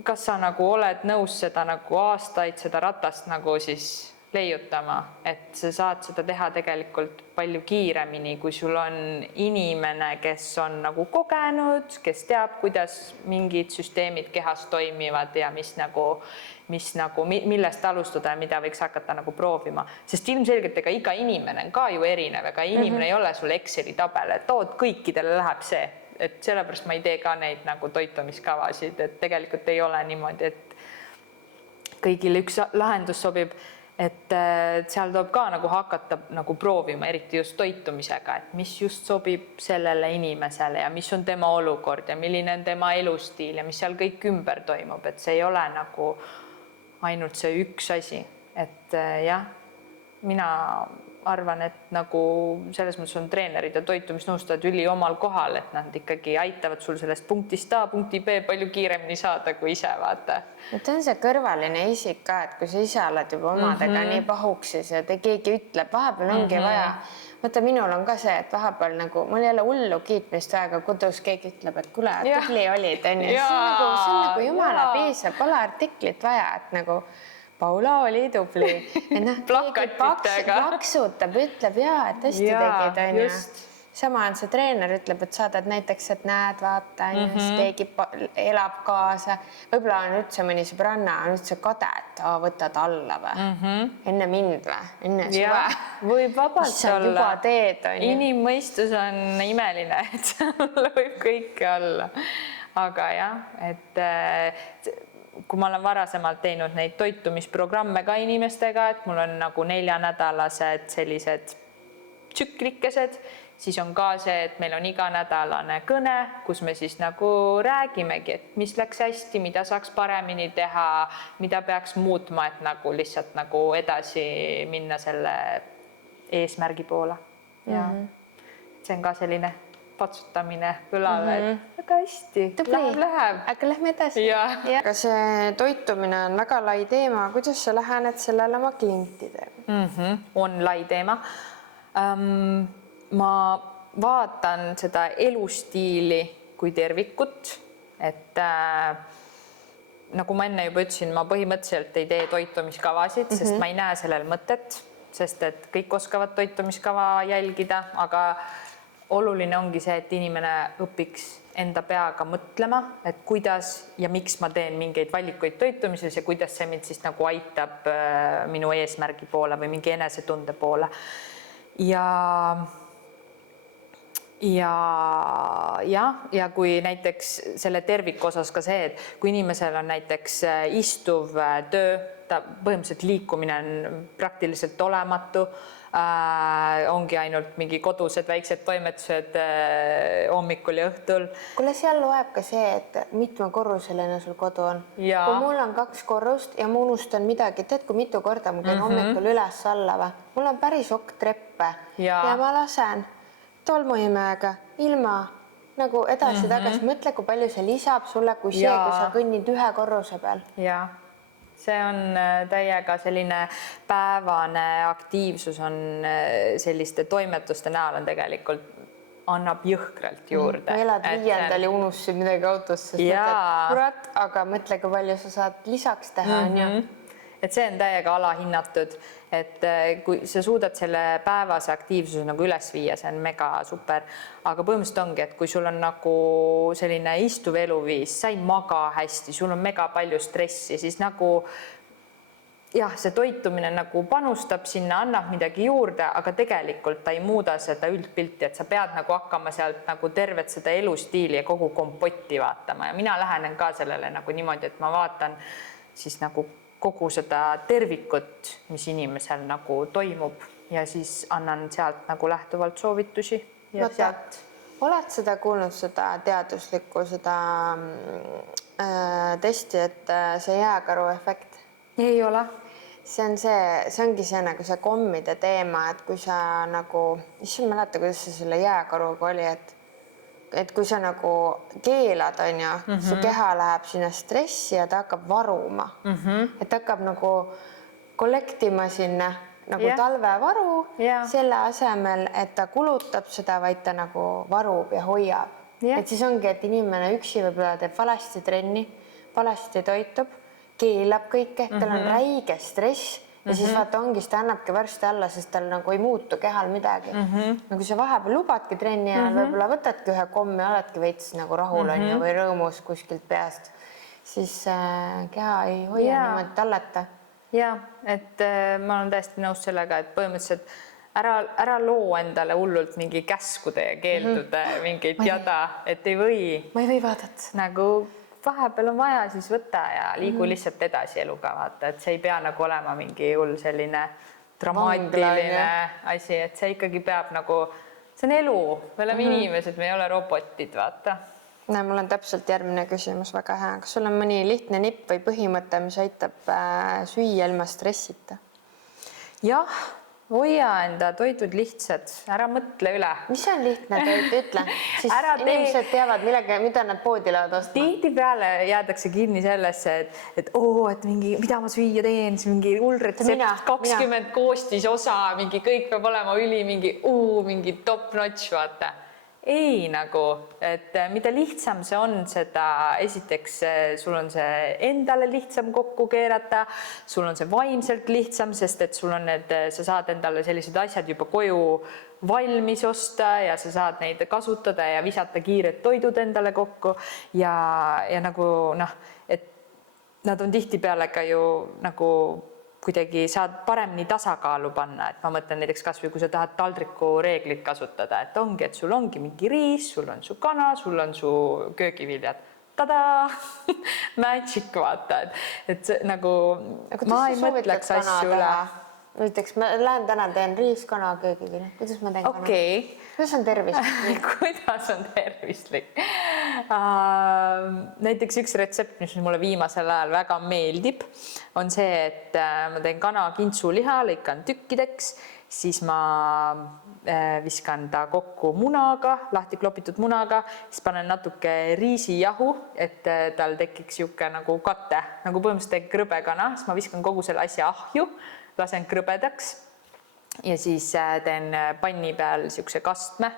kas sa nagu oled nõus seda nagu aastaid seda ratast nagu siis leiutama, et sa saad seda teha tegelikult palju kiiremini, kui sul on inimene, kes on nagu kogenud, kes teab, kuidas mingid süsteemid kehas toimivad ja millest alustada ja mida võiks hakata nagu proovima, sest ilmselgelt ega iga inimene on ka ju erinev, ega inimene ei ole sul Exceli tabel, et kõikidele läheb see, et sellepärast ma ei tee ka neid nagu toitumiskavasid, et tegelikult ei ole niimoodi, et kõigile üks lahendus sobib. Et seal tuleb ka nagu hakata nagu proovima, eriti just toitumisega, et mis just sobib sellele inimesele ja mis on tema olukord ja milline on tema elustiil ja mis seal kõik ümber toimub, et see ei ole nagu ainult see üks asi, et jah, mina arvan, et nagu selles mõttes on treenerid ja toitumisnõustajad üliomal kohal, et nad ikkagi aitavad sul sellest punktist A punkti B palju kiiremini saada kui ise, vaata. Et on see kõrvaline isik ka, et kui sa ise oled juba omadega nii pahuksis ja keegi ütleb, vahepeal ongi vaja. Vaata, minul on ka see, et vahepeal nagu, mul ei ole hullu kiitmist aega, kodus keegi ütleb, et kuule, tubli olid, on ju. See on nagu jumala piisab, pole artiklit vaja, et nagu Paula oli tubli. Plaksutab, ütleb et hästi tegid, on ju. Sama on see treener ütleb, et saadad näiteks, et näed, vaata, siis keegi elab kaasa. Võib-olla on üldse mõni sõbranna, on üldse kade, et võtad alla või? Enne mind või? Enne suve? Võib vabalt olla. Juba teed, on ju. Inimmõistus on imeline, et seal võib kõike olla. Aga jah, et kui ma olen varasemalt teinud neid toitumisprogramme ka inimestega, et mul on nagu 4-nädalased sellised tsüklikesed, siis on ka see, et meil on iganädalane kõne, kus me siis nagu räägimegi, et mis läks hästi, mida saaks paremini teha, mida peaks muutma, et nagu lihtsalt nagu edasi minna selle eesmärgi poole. Ja see on ka selline patsutamine õlale, et väga hästi, läheb. Aga lähme edasi. Aga see toitumine on väga lai teema. Kuidas sa lähened sellele oma klientidega? On lai teema. Ma vaatan seda elustiili kui tervikut, et nagu ma enne juba ütlesin, ma põhimõtteliselt ei tee toitumiskavasid, sest ma ei näe sellel mõtet, sest et kõik oskavad toitumiskava jälgida, aga oluline ongi see, et inimene õpiks enda peaga mõtlema, et kuidas ja miks ma teen mingeid valikuid toitumises ja kuidas see mind siis nagu aitab minu eesmärgi poole või mingi enesetunde poole. Ja kui näiteks selle tervikosas ka see, et kui inimesel on näiteks istuv töö, ta põhimõtteliselt liikumine on praktiliselt olematu, ongi ainult mingi kodused väiksed toimetused hommikul ja õhtul. Kuule, seal loeb ka see, et mitmekorruseline sul kodu on. Kui mul on 2 korrust ja ma unustan midagi, tead, kui mitu korda ma käin hommikul üles alla või? Mul on päris okk treppe ja ma lasen tolmuimeega ilma nagu edasi-tagasi. Mõtle, kui palju see lisab sulle, kui see, kui sa kõnnid 1 korruse peal. Jaa. See on täiega selline päevane aktiivsus on selliste toimetuste näol on tegelikult annab jõhkralt juurde. Elad 5. ja unustasid midagi autosse, sest mõtled, kurat, aga mõtle, kui palju sa saad lisaks teha. Et see on täiega alahinnatud, et kui sa suudad selle päevase aktiivsuse nagu üles viia, see on mega super, aga põhimõtteliselt ongi, et kui sul on nagu selline istuv eluviis, sa ei maga hästi, sul on mega palju stressi, siis nagu jah, see toitumine nagu panustab sinna, annab midagi juurde, aga tegelikult ta ei muuda seda üldpilti, et sa pead nagu hakkama sealt nagu tervet seda elustiili ja kogu kompotti vaatama ja mina lähenen ka sellele nagu niimoodi, et ma vaatan siis nagu kogu seda tervikut, mis inimesel nagu toimub ja siis annan sealt nagu lähtuvalt soovitusi ja sealt. Oled seda kuulnud, seda teaduslikku, seda testi, et see jääkaru efekt? Ei ole. See ongi see nagu see kommide teema, et kui sa nagu, issand mäleta, kuidas see selle jääkaruga oli, et kui sa nagu keelad, on ju, su keha läheb sinna stressi ja ta hakkab varuma, et hakkab nagu kollektima sinna nagu talvevaru, selle asemel, et ta kulutab seda, vaid ta nagu varub ja hoiab. Et siis ongi, et inimene üksi võib-olla teeb valasti trenni, valasti toitub, keelab kõike, tal on räige stress ja siis vaata ongi, ta annabki varsti alla, sest tal nagu ei muutu kehal midagi. Nagu sa vahepeal lubadki trenni ja võib-olla võtadki ühe kommi, oledki veits nagu rahul on ju, või rõõmus kuskilt peast, siis keha ei hoia niimoodi talleta. Ja, et ma olen täiesti nõus sellega, et põhimõtteliselt ära loo endale hullult mingi käskude ja keeldude mingit jada, et ei või. Ma ei või vaadata. Nagu vahepeal on vaja siis võtta ja liigu lihtsalt edasi eluga vaata, et see ei pea nagu olema mingi hull selline dramaatiline asi, et see ikkagi peab nagu, see on elu, me oleme inimesed, me ei ole robotid, vaata. No, mul on täpselt järgmine küsimus väga hea. Kas sul on mõni lihtne nipp või põhimõte, mis aitab süüa ilma stressita? Jah, hoia enda toidud lihtsad, ära mõtle üle. Mis on lihtne toit, ütle? Siis inimesed teavad, mida nad poodi lähevad ostma. Tihtipeale jäädakse kinni sellesse, et mingi, mida ma süüa teen, mingi hull retsept, 20 koostisosa, mingi kõik peab olema mingi top notch, vaata. Ei nagu, et mida lihtsam see on, seda esiteks sul on see endale lihtsam kokku keerata, sul on see vaimselt lihtsam, sest et sul on sa saad endale sellised asjad juba koju valmis osta ja sa saad neid kasutada ja visata kiired toidud endale kokku ja nagu et nad on tihtipeale ka ju nagu kuidagi saad paremini tasakaalu panna, et ma mõtlen näiteks kasvõi kui sa tahad taldriku reeglit kasutada, et ongi, et sul ongi mingi riis, sul on su kana, sul on su köögiviljad. Tada! Magic, vaata, et nagu ma ei mõtleks asju üle. Näiteks ma lähen täna teen riis, kana, köögivilja. Kuidas ma teen kana? Kuidas on tervislik? Kuidas on tervislik? Näiteks üks retsept, mis mulle viimasel ajal väga meeldib, on see, et ma teen kana kintsuliha, lõikan tükkideks, siis ma viskan ta kokku munaga, lahti klopitud munaga, siis panen natuke riisijahu, et tal tekiks siuke nagu kate, nagu põhimõtteliselt krõbekana, siis ma viskan kogu selle asja ahju, lasen krõbedaks ja siis teen panni peal siukse kastme,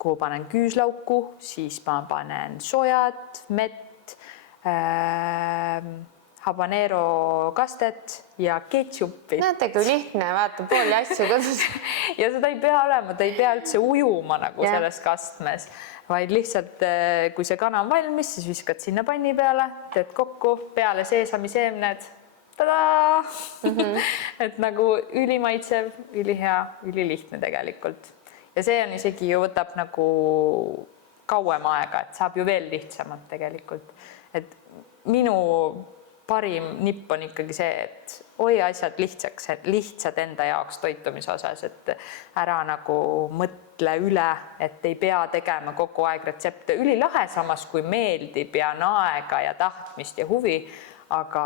kuhu panen küüslauku, siis ma panen sojad, mett, habanero kastet ja ketšupi. Näete, kui lihtne, vaata pooli asju kodus. Ja seda ei pea olema, ta ei pea üldse ujuma nagu selles kastmes, vaid lihtsalt kui see kana on valmis, siis viskad sinna panni peale, teed kokku, peale seesamiseemned, tada! Et nagu ülimaitsev, ülihea, ülilihtne tegelikult. Ja see on isegi ju võtab nagu kauem aega, et saab ju veel lihtsamalt tegelikult. Et minu parim nipp on ikkagi see, et hoia asjad lihtsaks, lihtsad enda jaoks toitumise osas, et ära nagu mõtle üle, et ei pea tegema kogu aeg retsepte. Ülilahe samas, kui meeldib ja on aega ja tahtmist ja huvi, aga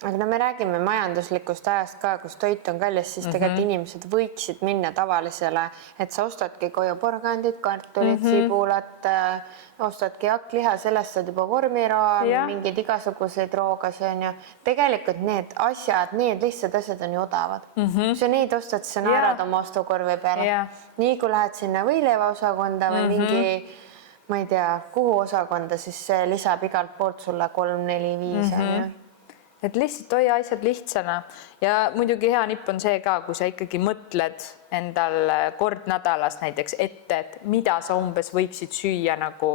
no me räägime majanduslikust ajast ka, kus toit on kallis, siis tegelikult inimesed võiksid minna tavalisele, et sa ostadki koju porgandit, kartulit, sibulat, ostadki jakkliha, sellest saad juba vormiroa, mingid igasuguseid roogasi on ju. Tegelikult need asjad, need lihtsad asjad on ju odavad. Kui sa neid ostad, siis sa naerad oma ostukorvi peale. Nii kui lähed sinna võileiva osakonda või mingi, ma ei tea, kuhu osakonda, siis see lisab igalt poolt sulle 3, 4, 5 on ju. Et lihtsalt hoia asjad lihtsana ja muidugi hea nipp on see ka, kui sa ikkagi mõtled endal kord nädalas näiteks ette, et mida sa umbes võiksid süüa nagu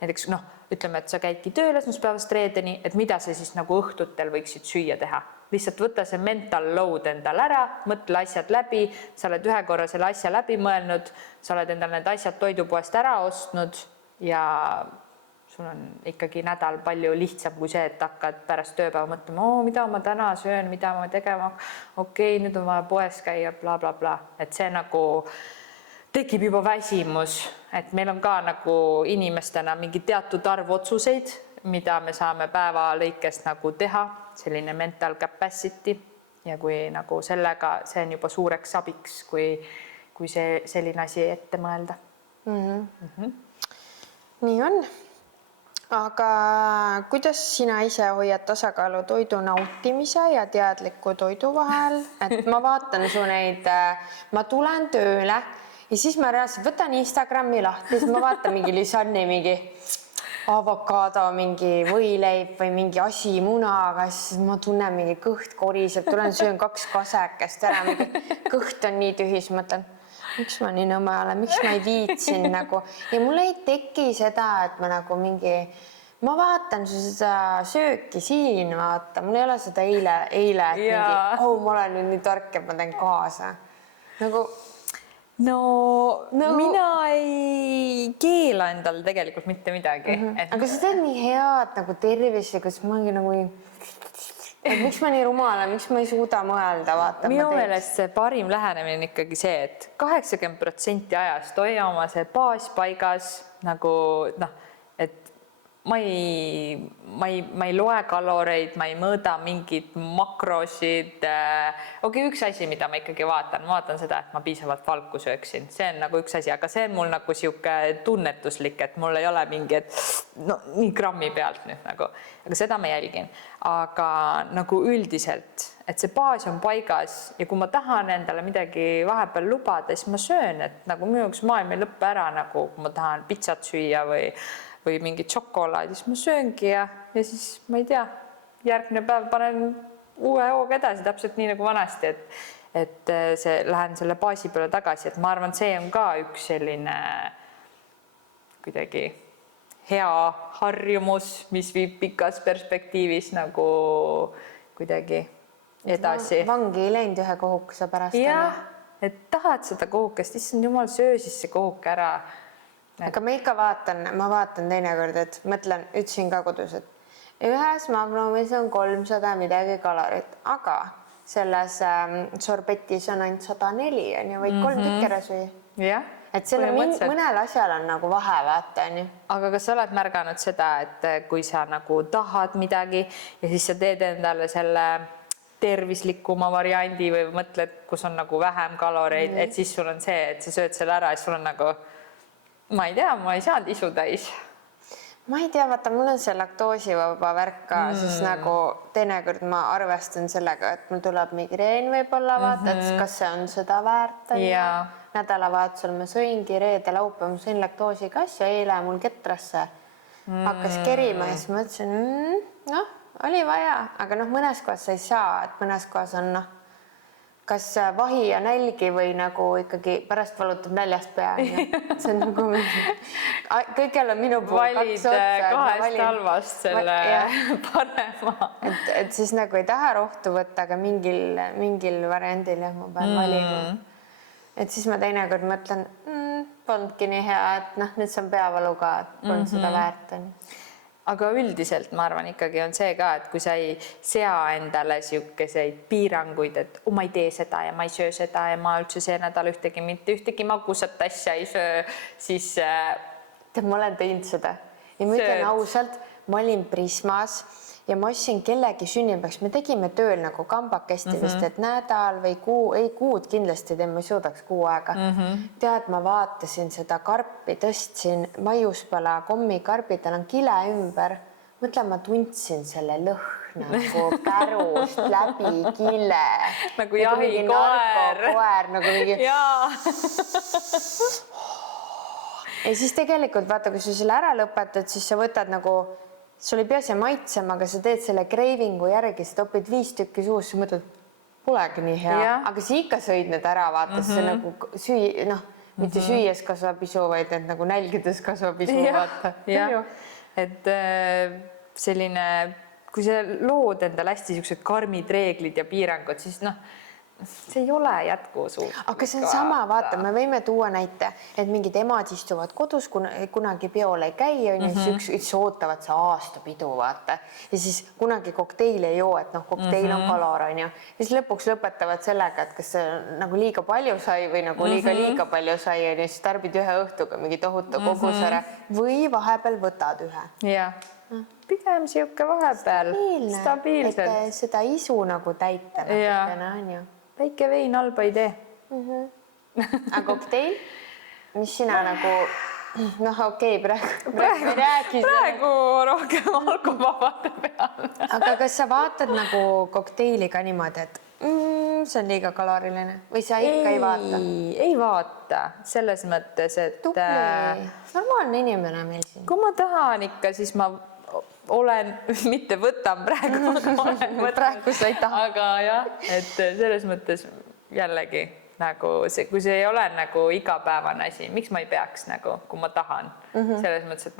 näiteks ütleme, et sa käidki tööl esmaspäevast reedeni, et mida sa siis nagu õhtutel võiksid süüa teha. lihtsalt võta see mental load endal ära, mõtle asjad läbi, sa oled ühe korra selle asja läbi mõelnud, sa oled endal need asjad toidupoest ära ostnud ja sul on ikkagi nädal palju lihtsam kui see, et hakkad pärast tööpäeva mõtlema, mida ma täna söön, mida ma tegema, okei, nüüd on vaja poes käia, bla, bla, bla. Et see nagu tekib juba väsimus, et meil on ka nagu inimestena mingi teatud arv otsuseid, mida me saame päeva lõikest nagu teha, selline mental capacity ja kui nagu sellega, see on juba suureks abiks, kui see selline asi ette mõelda. Nii on. Aga kuidas sina ise hoiad tasakaalu toidu nautimise ja teadliku toidu vahel? Et ma vaatan su neid, ma tulen tööle ja siis ma reaalselt võtan Instagrami lahti, siis ma vaatan mingi Lisanni mingi avokaado, mingi võileib või mingi asi munaga, siis ma tunnen mingi kõht koriseb, tulen söön 2 kasekest ära, mingi kõht on nii tühi, siis mõtlen, miks ma nii nõme olen, miks ma ei viitsin nagu ja mul ei teki seda, et ma nagu ma vaatan su seda sööki siin, vaata, mul ei ole seda eile, et mingi, ma olen nüüd nii tark, et ma teen kaasa. Nagu No mina ei keela endale tegelikult mitte midagi. Aga sa teed nii head nagu tervislikus, ma ongi nagu miks ma nii rumal olen, miks ma ei suuda mõelda, vaata. Minu meelest see parim lähenemine on ikkagi see, et 80% ajast hoia oma see baas paigas nagu et ma ei loe kaloreid, ma ei mõõda mingid makrosid. Üks asi, mida ma ikkagi vaatan seda, et ma piisavalt valku sööksin. See on nagu üks asi, aga see on mul nagu siuke tunnetuslik, et mul ei ole mingi, nii grammi pealt nüüd nagu, aga seda ma jälgin. Aga nagu üldiselt, et see baas on paigas ja kui ma tahan endale midagi vahepeal lubada, siis ma söön, et nagu minu jaoks maailm ei lõppe ära, nagu kui ma tahan pitsat süüa või mingit šokolaadi, siis ma sööngi ja siis ma ei tea, järgmine päev panen uue hooga edasi, täpselt nii nagu vanasti, et lähen selle baasi peale tagasi, et ma arvan, see on ka üks selline kuidagi hea harjumus, mis viib pikas perspektiivis nagu kuidagi edasi. Vangi ei läinud ühe kohukese pärast. Jah, et tahad seda kohukest, issand jumal, söö siis see kohuke ära. Aga ma ikka ma vaatan teinekord, et mõtlen, ütlesin ka kodus, et ühes magnumis on 300 midagi kalorit, aga selles sorbetis on ainult 104 on ju, võid 3 tükki ära süüa. Jah. Et selle mõnel asjal on nagu vahe, vaata, on ju. Aga kas sa oled märganud seda, et kui sa nagu tahad midagi ja siis sa teed endale selle tervislikuma variandi või mõtled, kus on nagu vähem kaloreid, et siis sul on see, et sa sööd selle ära ja sul on nagu ma ei tea, ma ei saanud isu täis. Ma ei tea, vaata, mul on see laktoosivaba värk ka, siis nagu teinekord ma arvestan sellega, et mul tuleb migreen võib-olla, vaata, et kas see on seda väärt. Nädalavahetusel ma sõingi reede laupäev, ma sõin laktoosiga asja, eile mul ketrasse hakkas kerima ja siis ma ütlesin, oli vaja, aga mõnes kohas sa ei saa, et mõnes kohas on kas vahi ja nälgi või nagu ikkagi pärast valutab näljast pea. See on nagu kõigel on minu puhul valid 2 halvast selle parema. Et siis nagu ei taha rohtu võtta, aga mingil variandil ma pean valima. Et siis ma teinekord mõtlen, polnudki nii hea, et nüüd see on peavalu ka, et polnud seda väärt. Aga üldiselt ma arvan ikkagi on see ka, et kui sa ei sea endale siukeseid piiranguid, et ma ei tee seda ja ma ei söö seda ja ma üldse see nädal mitte ühtegi magusat asja ei söö, siis ma olen teinud seda ja ma ütlen ausalt, ma olin Prismas ja ma ostsin kellegi sünnipäevaks, me tegime tööl nagu kambakesti vist, et nädal või kuud kindlasti ma ei suudaks kuu aega. Tead, ma vaatasin seda karpi, tõstsin maiuspala kommikarbi, tal on kile ümber. Mõtlen, ma tundsin selle lõhna nagu kärust läbi kile. Nagu jahikoer. Nagu mingi... Ja siis tegelikult vaata, kui sa selle ära lõpetad, siis sa võtad nagu sul ei pea see maitsema, aga sa teed selle kreivingu järgi, sa topid 5 tükki suus, sa mõtled, polegi nii hea, aga sa ikka sõid need ära, vaata, see nagu mitte süües kasvab isu, vaid et nagu nälgides kasvab isu, vaata. Et selline kui sa lood endale hästi siuksed karmid reeglid ja piirangud, siis noh, see ei ole jätkusuutlik. aga see on sama, vaata, me võime tuua näite, et mingid emad istuvad kodus, kunagi peol ei käi, on ju, siis ootavad see aastapidu, vaata. Ja siis kunagi kokteili ei joo, et noh, kokteil on kalor, on ju. Ja siis lõpuks lõpetavad sellega, et kas nagu liiga palju sai või nagu liiga palju sai, on ju, siis tarbid ühe õhtuga mingi tohutu kogusere või vahepeal võtad ühe. Jah, pigem siuke vahepeal stabiilselt. Et seda isu nagu täita natukene, on ju. Väike vein halba ei tee. Aga kokteil, mis sina nagu, noh, okei, praegu rohkem alkovabade peale. Aga kas sa vaatad nagu kokteili ka niimoodi, et see on liiga kaloriline või sa ikka ei vaata? Ei vaata, selles mõttes, et tubli, normaalne inimene meil siin. Kui ma tahan ikka, siis ma olen, mitte võtan praegu, praegu sa ei taha. Aga jah, et selles mõttes jällegi nagu see, kui see ei ole nagu igapäevane asi, miks ma ei peaks nagu, kui ma tahan. Selles mõttes, et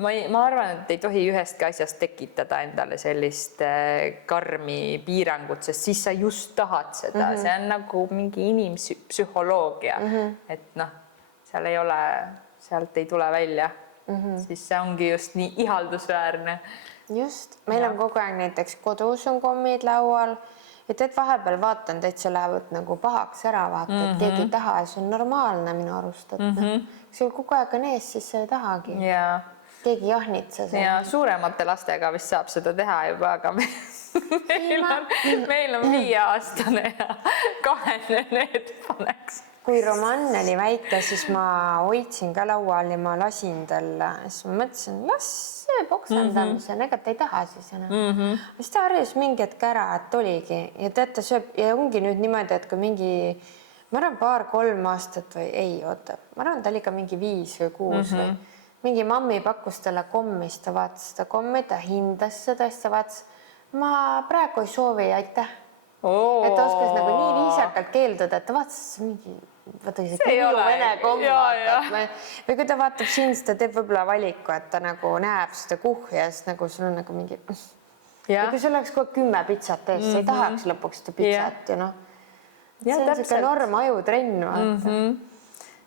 ma arvan, et ei tohi ühestki asjast tekitada endale sellist karmi piirangut, sest siis sa just tahad seda. See on nagu mingi inimpsühholoogia, et noh, seal ei ole, sealt ei tule välja. Siis see ongi just nii ihaldusväärne. Just, meil on kogu aeg näiteks kodus on kommid laual ja teed vahepeal vaatan, täitsa lähevad nagu pahaks ära, vaata, et keegi ei taha ja see on normaalne minu arust, et kui sul kogu aeg on ees, siis sa ei tahagi. Keegi jahnitsa seda. Ja suuremate lastega vist saab seda teha juba, aga meil on 5-aastane ja 2 need paneks. Kui Roman oli väike, siis ma hoidsin ka laual ja ma lasin talle. Siis ma mõtlesin, las see poksendamise, ega ta ei taha siis enam. Siis ta harjus mingi hetk ära, et oligi. Ja teate, sööb ja ongi nüüd niimoodi, et kui mingi, ma arvan 2-3 aastat või ei, oota, ma arvan, ta oli ka mingi 5 või 6 või mingi mammi pakkus talle kommis, ta vaatas seda kommi, ta hindas seda, siis ta vaatas, ma praegu ei soovi, aitäh. Et oskas nagu nii viisakalt keelduda, et ta vaatas mingi, vaata see vene komm vaatab. Või kui ta vaatab siin, siis ta teeb võib-olla valiku, et ta nagu näeb seda kuhja, siis nagu sul on nagu mingi... Ja kui sul oleks kogu 10 pitsat ees, sa ei tahaks lõpuks seda pitsat, ju noh. See on siuke norm ajutrenn, vaata.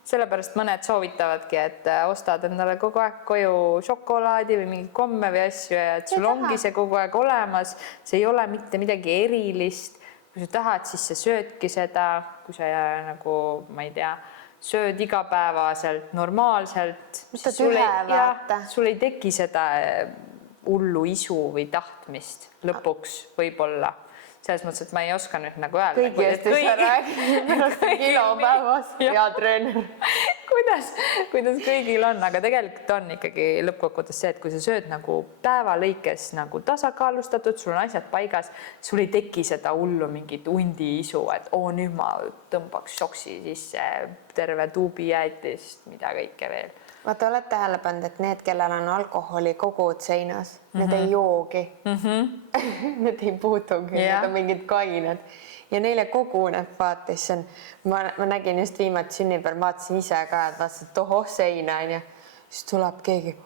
Sellepärast mõned soovitavadki, et ostad endale kogu aeg koju šokolaadi või mingi komme või asju ja et sul ongi see kogu aeg olemas. See ei ole mitte midagi erilist. Kui sa tahad, siis sa söödki seda, kui sa nagu, ma ei tea, sööd igapäevaselt, normaalselt. Sul ei teki seda hullu isu või tahtmist lõpuks võib-olla. Selles mõttes, et ma ei oska nüüd nagu öelda. Kõigi eest ei saa räägida kilo päevas ja treener. Kuidas kõigil on, aga tegelikult on ikkagi lõppkokkuvõttes see, et kui sa sööd nagu päeva lõikes nagu tasakaalustatud, sul on asjad paigas, sul ei teki seda hullu mingit undi isu, et nüüd ma tõmbaks šoksi sisse terve tuubi jäätist, mida kõike veel. Vaata, oled tähele pannud, et need, kellel on alkoholi kogud seinas, need ei joogi. Need ei puutugi, need on mingid kained. Ja neile koguneb, vaatis, ma nägin just viimati sünnipäev, vaatasin ise ka, et vaatasin, et tohoh seina, ja siis tuleb keegi,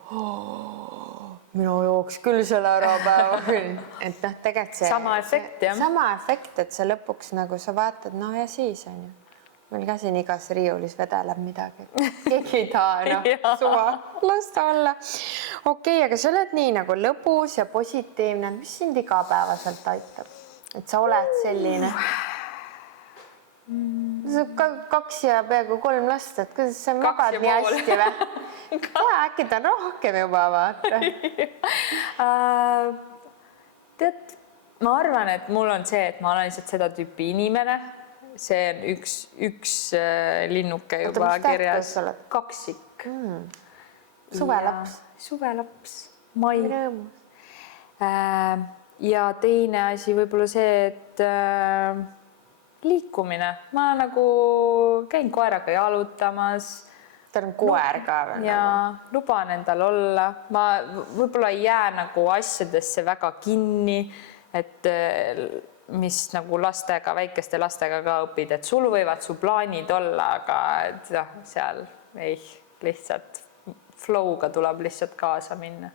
minu jooks küll selle ära päeva küll. Et noh, tegelikult see... Sama efekt, jah. Sama efekt, et sa lõpuks nagu sa vaatad, no ja siis on ju. Meil ka siin igas riiulis vedeleb midagi. Keegi ei taha, suva, las ta olla. Okei, aga sa oled nii nagu lõbus ja positiivne. Mis sind igapäevaselt aitab? Et sa oled selline? Sa 2 ja peaaegu 3 last, et kuidas sa magad nii hästi või? Äkki ta on rohkem juba, vaata. Tead, ma arvan, et mul on see, et ma olen lihtsalt seda tüüpi inimene. See on üks linnuke juba kirjas. 2. Suvelaps. Suvelaps. Mai. Ja teine asi võib-olla see, et liikumine. Ma nagu käin koeraga jalutamas. Ta on koer ka veel. Ja luban endal olla. Ma võib-olla ei jää nagu asjadesse väga kinni, et mis nagu lastega, väikeste lastega ka õpid, et sul võivad su plaanid olla, aga seal ei lihtsalt flow'ga tuleb lihtsalt kaasa minna.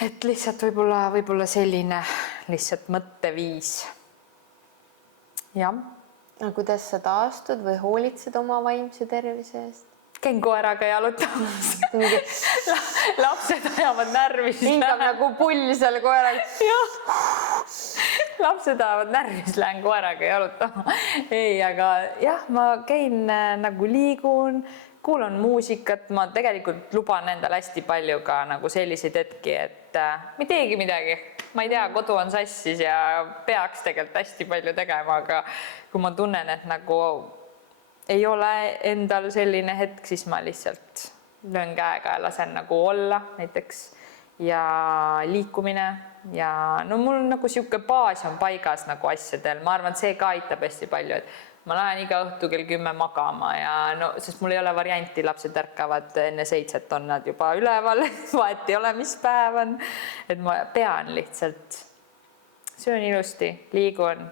et lihtsalt võib-olla selline lihtsalt mõtteviis. jah. no kuidas sa taastud või hoolitsed oma vaimse tervise eest? Käin koeraga jalutamas. Lapsed ajavad närvi. hingab nagu pull seal koeraga. Lapsed ajavad närvi, siis lähen koeraga jalutama. Ei, aga jah, ma käin nagu liigun, kuulan muusikat, ma tegelikult luban endale hästi palju ka nagu selliseid hetki, et ma ei teegi midagi. Ma ei tea, kodu on sassis ja peaks tegelikult hästi palju tegema, aga kui ma tunnen, et nagu ei ole endal selline hetk, siis ma lihtsalt löön käega ja lasen nagu olla näiteks ja liikumine ja no mul nagu sihuke baas on paigas nagu asjadel. Ma arvan, et see ka aitab hästi palju, et ma lähen iga õhtu kell 10 magama ja no, sest mul ei ole varianti, lapsed ärkavad enne 7 on nad juba üleval, vahet ei ole, mis päev on, et ma pean lihtsalt söön ilusti, liigun,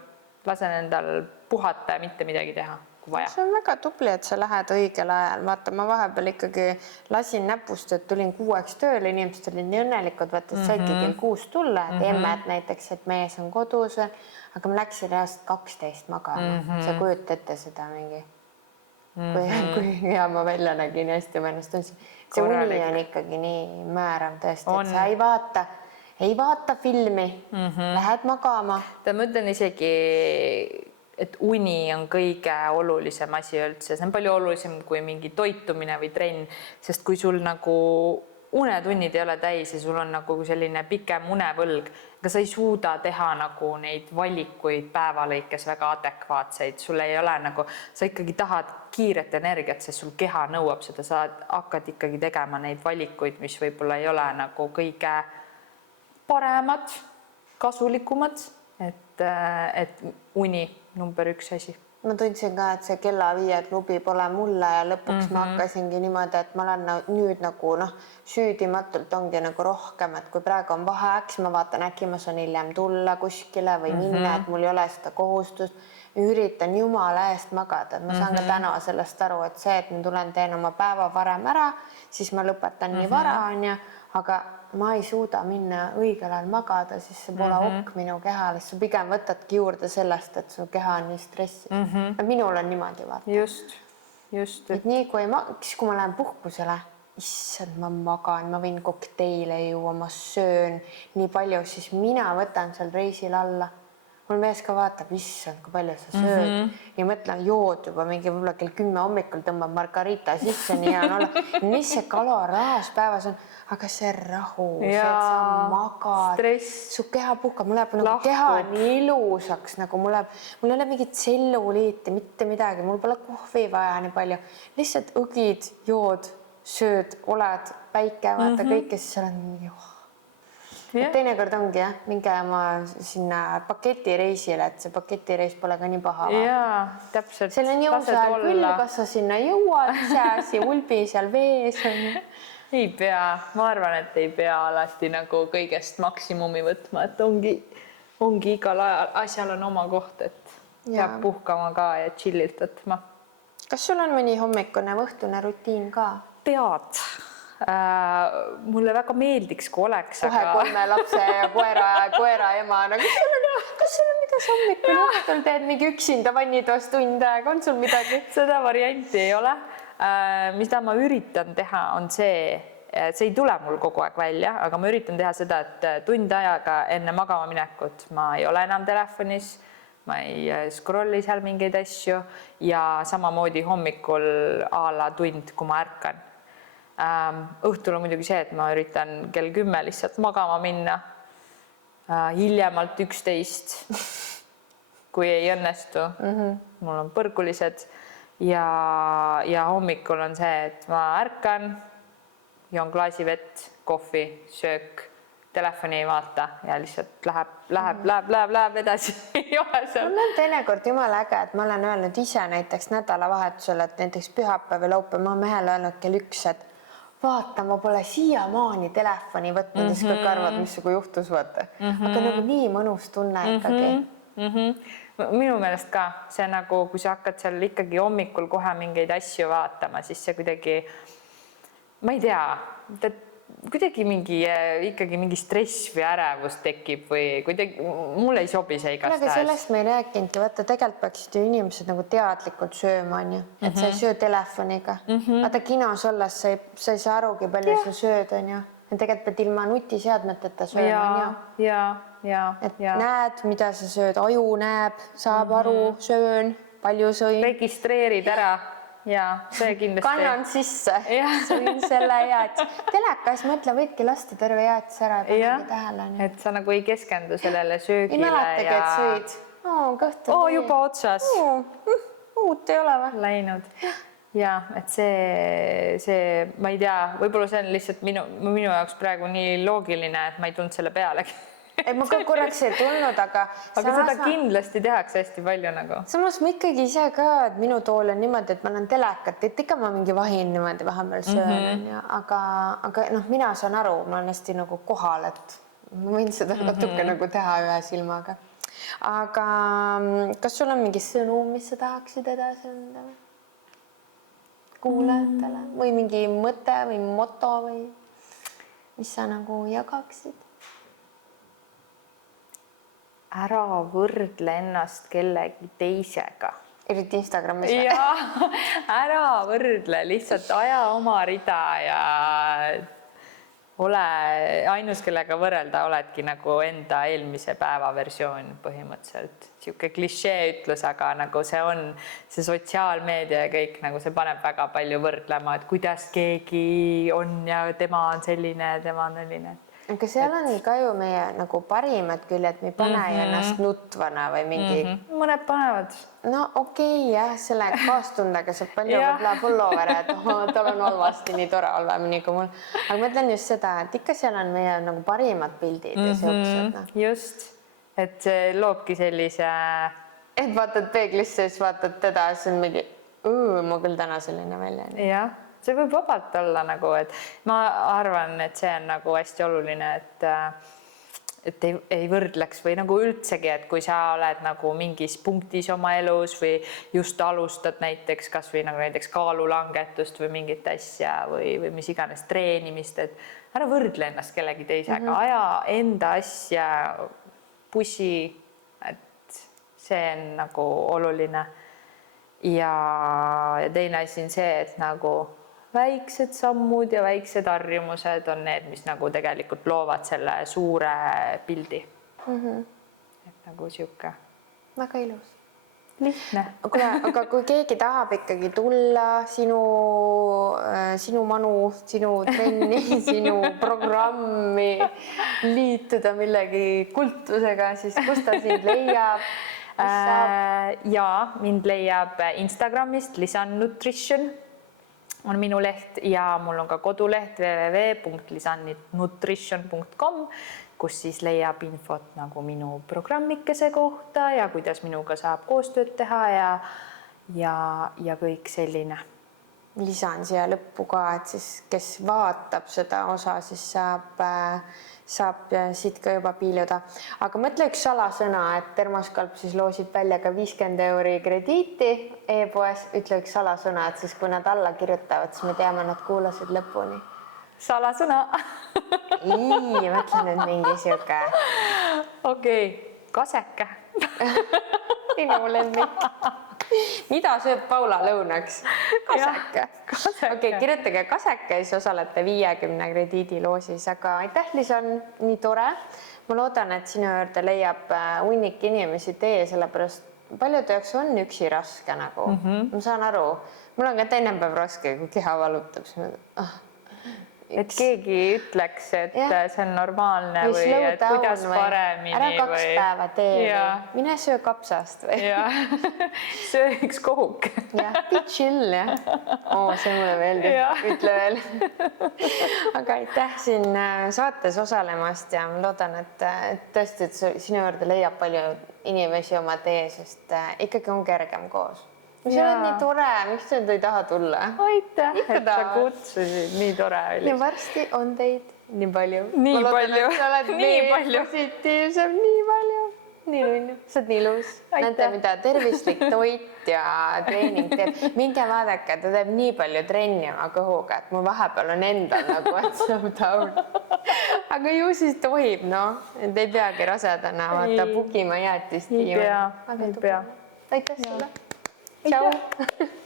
lasen endal puhata ja mitte midagi teha. See on väga tubli, et sa lähed õigel ajal. Vaata, ma vahepeal ikkagi lasin näpust, et tulin 6 tööle, inimesed olid nii õnnelikud, vaata, et saidki kell 6 tulla, et emmed näiteks, et mees on kodus, aga ma läksin reaalselt 12 magama. Sa kujuta ette seda mingi, kui hea ma välja nägin ja hästi ma ennast tundsin. See uni on ikkagi nii määrav tõesti, et sa ei vaata filmi, lähed magama. Ma ütlen isegi, et uni on kõige olulisem asi üldse, see on palju olulisem kui mingi toitumine või trenn, sest kui sul nagu unetunnid ei ole täis ja sul on nagu selline pikem unevõlg, aga sa ei suuda teha nagu neid valikuid päevalõikes väga adekvaatseid, sul ei ole nagu, sa ikkagi tahad kiiret energiat, sest sul keha nõuab seda, sa hakkad ikkagi tegema neid valikuid, mis võib-olla ei ole nagu kõige paremad, kasulikumad, et uni number 1 asi. Ma tundsin ka, et see kella 5 klubi pole mulle ja lõpuks ma hakkasingi niimoodi, et ma olen nüüd nagu süüdimatult ongi nagu rohkem, et kui praegu on vaheaeg, siis ma vaatan, äkki ma saan hiljem tulla kuskile või minna, et mul ei ole seda kohustust. Üritan jumala eest magada, et ma saan ka täna sellest aru, et see, et ma tulen, teen oma päeva varem ära, siis ma lõpetan nii vara, aga ma ei suuda minna õigel ajal magada, siis see pole ok minu kehale, siis sa pigem võtadki juurde sellest, et su keha on nii stressis. Minul on niimoodi vaata. Just. Et nii kui ma lähen puhkusele, issand, ma magan, ma võin kokteile juua, ma söön nii palju, siis mina võtan seal reisil alla. Mul mees ka vaatab, issand, kui palju sa sööd ja mõtlen, jood juba mingi võib-olla kell 10 hommikul tõmbab margarita sisse, nii on olla. Mis see kaloraaž päevas on? Aga see rahu, see, et sa magad, su keha puhkab, mul läheb nagu keha nii ilusaks, nagu mul ei ole mingit tselluliiti, mitte midagi, mul pole kohvi vaja nii palju. Lihtsalt õgid, jood, sööd, oled, päike, vaata kõik, kes seal on mingi teinekord ongi minge oma sinna paketireisile, et see paketireis pole ka nii paha. Jaa, täpselt. Seal on jõusajal küll, kas sa sinna jõuad, iseasi ulbi seal vees on. Ei pea, ma arvan, et ei pea alati nagu kõigest maksimumi võtma, et ongi igal asjal on oma koht, et peab puhkama ka ja chillilt võtma. Kas sul on mõni hommikune või õhtune rutiin ka? Pead. Mulle väga meeldiks, kui oleks. Kohe 3 lapse ja koera ema. Kas sul on mida hommikul õhtul teed mingi üksinda vannitoas tund aega? On sul midagi? Seda varianti ei ole. Mida ma üritan teha, on see ei tule mul kogu aeg välja, aga ma üritan teha seda, et tund ajaga enne magama minekut ma ei ole enam telefonis, ma ei scrolli seal mingeid asju ja samamoodi hommikul a la tund, kui ma ärkan. Õhtul on muidugi see, et ma üritan kell 10 lihtsalt magama minna, hiljemalt 11, kui ei õnnestu. Mul on põrgulised ja hommikul on see, et ma ärkan, joon klaasi vett, kohvi, söök, telefoni ei vaata ja lihtsalt läheb edasi. Mul on teinekord jumala äge, et ma olen öelnud ise näiteks nädalavahetusel, et näiteks pühapäev või laupäev, ma mehele öelnud kell 1, et vaata, ma pole siiamaani telefoni võtnud, siis kõik arvad, mis sugu juhtus, vaata. Aga nagu nii mõnus tunne ikkagi. Minu meelest ka see nagu, kui sa hakkad seal ikkagi hommikul kohe mingeid asju vaatama, siis see kuidagi, ma ei tea, kuidagi ikkagi mingi stress või ärevus tekib või kuidagi mulle ei sobi see aga igastahes. sellest me ei rääkinudki, vaata tegelikult peaksid ju inimesed nagu teadlikult sööma, onju, et sa ei söö telefoniga. Vaata kinos olles sa ei saa arugi, palju sa sööd, onju. Ja tegelikult pead ilma nutiseadmeteta sööma, onju. Et näed, mida sa sööd, aju näeb, saab aru, söön, palju sõin. Registreerid ära ja see kindlasti. Kannan sisse, sõin selle jäätis. Telekas mõtle, võidki lasta terve jäätis ära ja panegi tähele. Et sa nagu ei keskendu sellele söögile. Ei mäletagi, et sõid. Kõht on juba otsas. Uut ei ole või? Läinud. Ja, et see, ma ei tea, võib-olla see on lihtsalt minu jaoks praegu nii loogiline, et ma ei tulnud selle pealegi. Ei, ma ka korraks ei tulnud, aga seda kindlasti tehakse hästi palju nagu. Samas ma ikkagi ise ka, et minu tool on niimoodi, et ma olen telekat, et ikka ma mingi vahin niimoodi vahepeal söön, aga mina saan aru, ma olen hästi nagu kohal, et ma võin seda natuke nagu teha ühe silmaga. Aga kas sul on mingi sõnum, mis sa tahaksid edasi anda kuulajatele või mingi mõte või moto või mis sa nagu jagaksid? Ära võrdle ennast kellegi teisega. Eriti Instagramis. Ja, ära võrdle, lihtsalt aja oma rida ja ole ainus, kellega võrrelda, oledki nagu enda eelmise päeva versioon põhimõtteliselt. Siuke klišee ütlus, aga nagu see sotsiaalmeedia ja kõik nagu see paneb väga palju võrdlema, et kuidas keegi on ja tema on selline ja tema on selline. Aga seal on ka ju meie nagu parimad küljed, me ei pane ennast nutvana või mingi... Mõned panevad. No okei, jah, selle kaastundega saab palju võtla followere, et tal on halvasti, nii tore halvemini kui mul. Aga ma ütlen just seda, et ikka seal on meie nagu parimad pildid ja siuksed. Just, et see loobki sellise... Et vaatad peeglisse, siis vaatad teda, siis on mingi, ma küll täna selline välja. Jah. See võib vabalt olla nagu, et ma arvan, et see on nagu hästi oluline, et ei võrdleks või nagu üldsegi, et kui sa oled nagu mingis punktis oma elus või just alustad näiteks kas või nagu näiteks kaalulangetust või mingit asja või mis iganes treenimist, et ära võrdle ennast kellegi teisega, aja enda asja, pusi, et see on nagu oluline. Ja teine asi on see, et nagu väiksed sammud ja väiksed harjumused on need, mis nagu tegelikult loovad selle suure pildi. Et nagu siuke. Väga ilus. Lihtne. Aga kui keegi tahab ikkagi tulla sinu manu, sinu trenni, sinu programmi, liituda millegi kultusega, siis kus ta sind leiab? Ja mind leiab Instagramist Lisan Nutrition on minu leht ja mul on ka koduleht www.lisannutrition.com, kus siis leiab infot nagu minu programmikese kohta ja kuidas minuga saab koostööd teha ja kõik selline. Lisan siia lõppu ka, et siis kes vaatab seda osa, siis saab siit ka juba piiluda. Aga mõtle üks salasõna, et Termoskalp siis loosib välja ka 50 € krediiti e-poes. Ütle üks salasõna, et siis kui nad alla kirjutavad, siis me teame, nad kuulasid lõpuni. Salasõna. Mõtle nüüd mingi siuke. Okei, kaseke. Minu lemmik. Mida sööb Paula lõunaks? Kaseke. Okei, kirjutage kaseke, siis osalete 50 krediidi loosis, aga aitäh, Lisan, nii tore. Ma loodan, et sinu juurde leiab hunnik inimesi tee, sellepärast paljude jaoks on üksi raske nagu. Ma saan aru, mul on ka teine päev raske, kui keha valutab. Et keegi ütleks, et see on normaalne või et kuidas paremini. Ära 2 päeva tee, mine söö kapsast või. Söö üks kohuk. Be chill, jah. See mulle meeldib, ütle veel. Aga aitäh siin saates osalemast ja ma loodan, et tõesti, et sinu juurde leiab palju inimesi oma tee, sest ikkagi on kergem koos. Sa oled nii tore, miks sa ei taha tulla? Aitäh, et sa kutsusid, nii tore oli. Ja varsti on teid nii palju. Nii palju. Ma loodan, et sa oled nii positiivsem, nii palju. nii nunnu, sa oled nii ilus. Aitäh. Näete, mida tervislik toit ja treening teeb. Minge vaadake, ta teeb nii palju trenni oma kõhuga, et mul vahepeal on endal nagu, et slow down. Aga ju siis tohib, noh, et ei peagi rasedana vaata pugima jäätist. Ei pea, ei pea. Aitäh sulle. Tšau.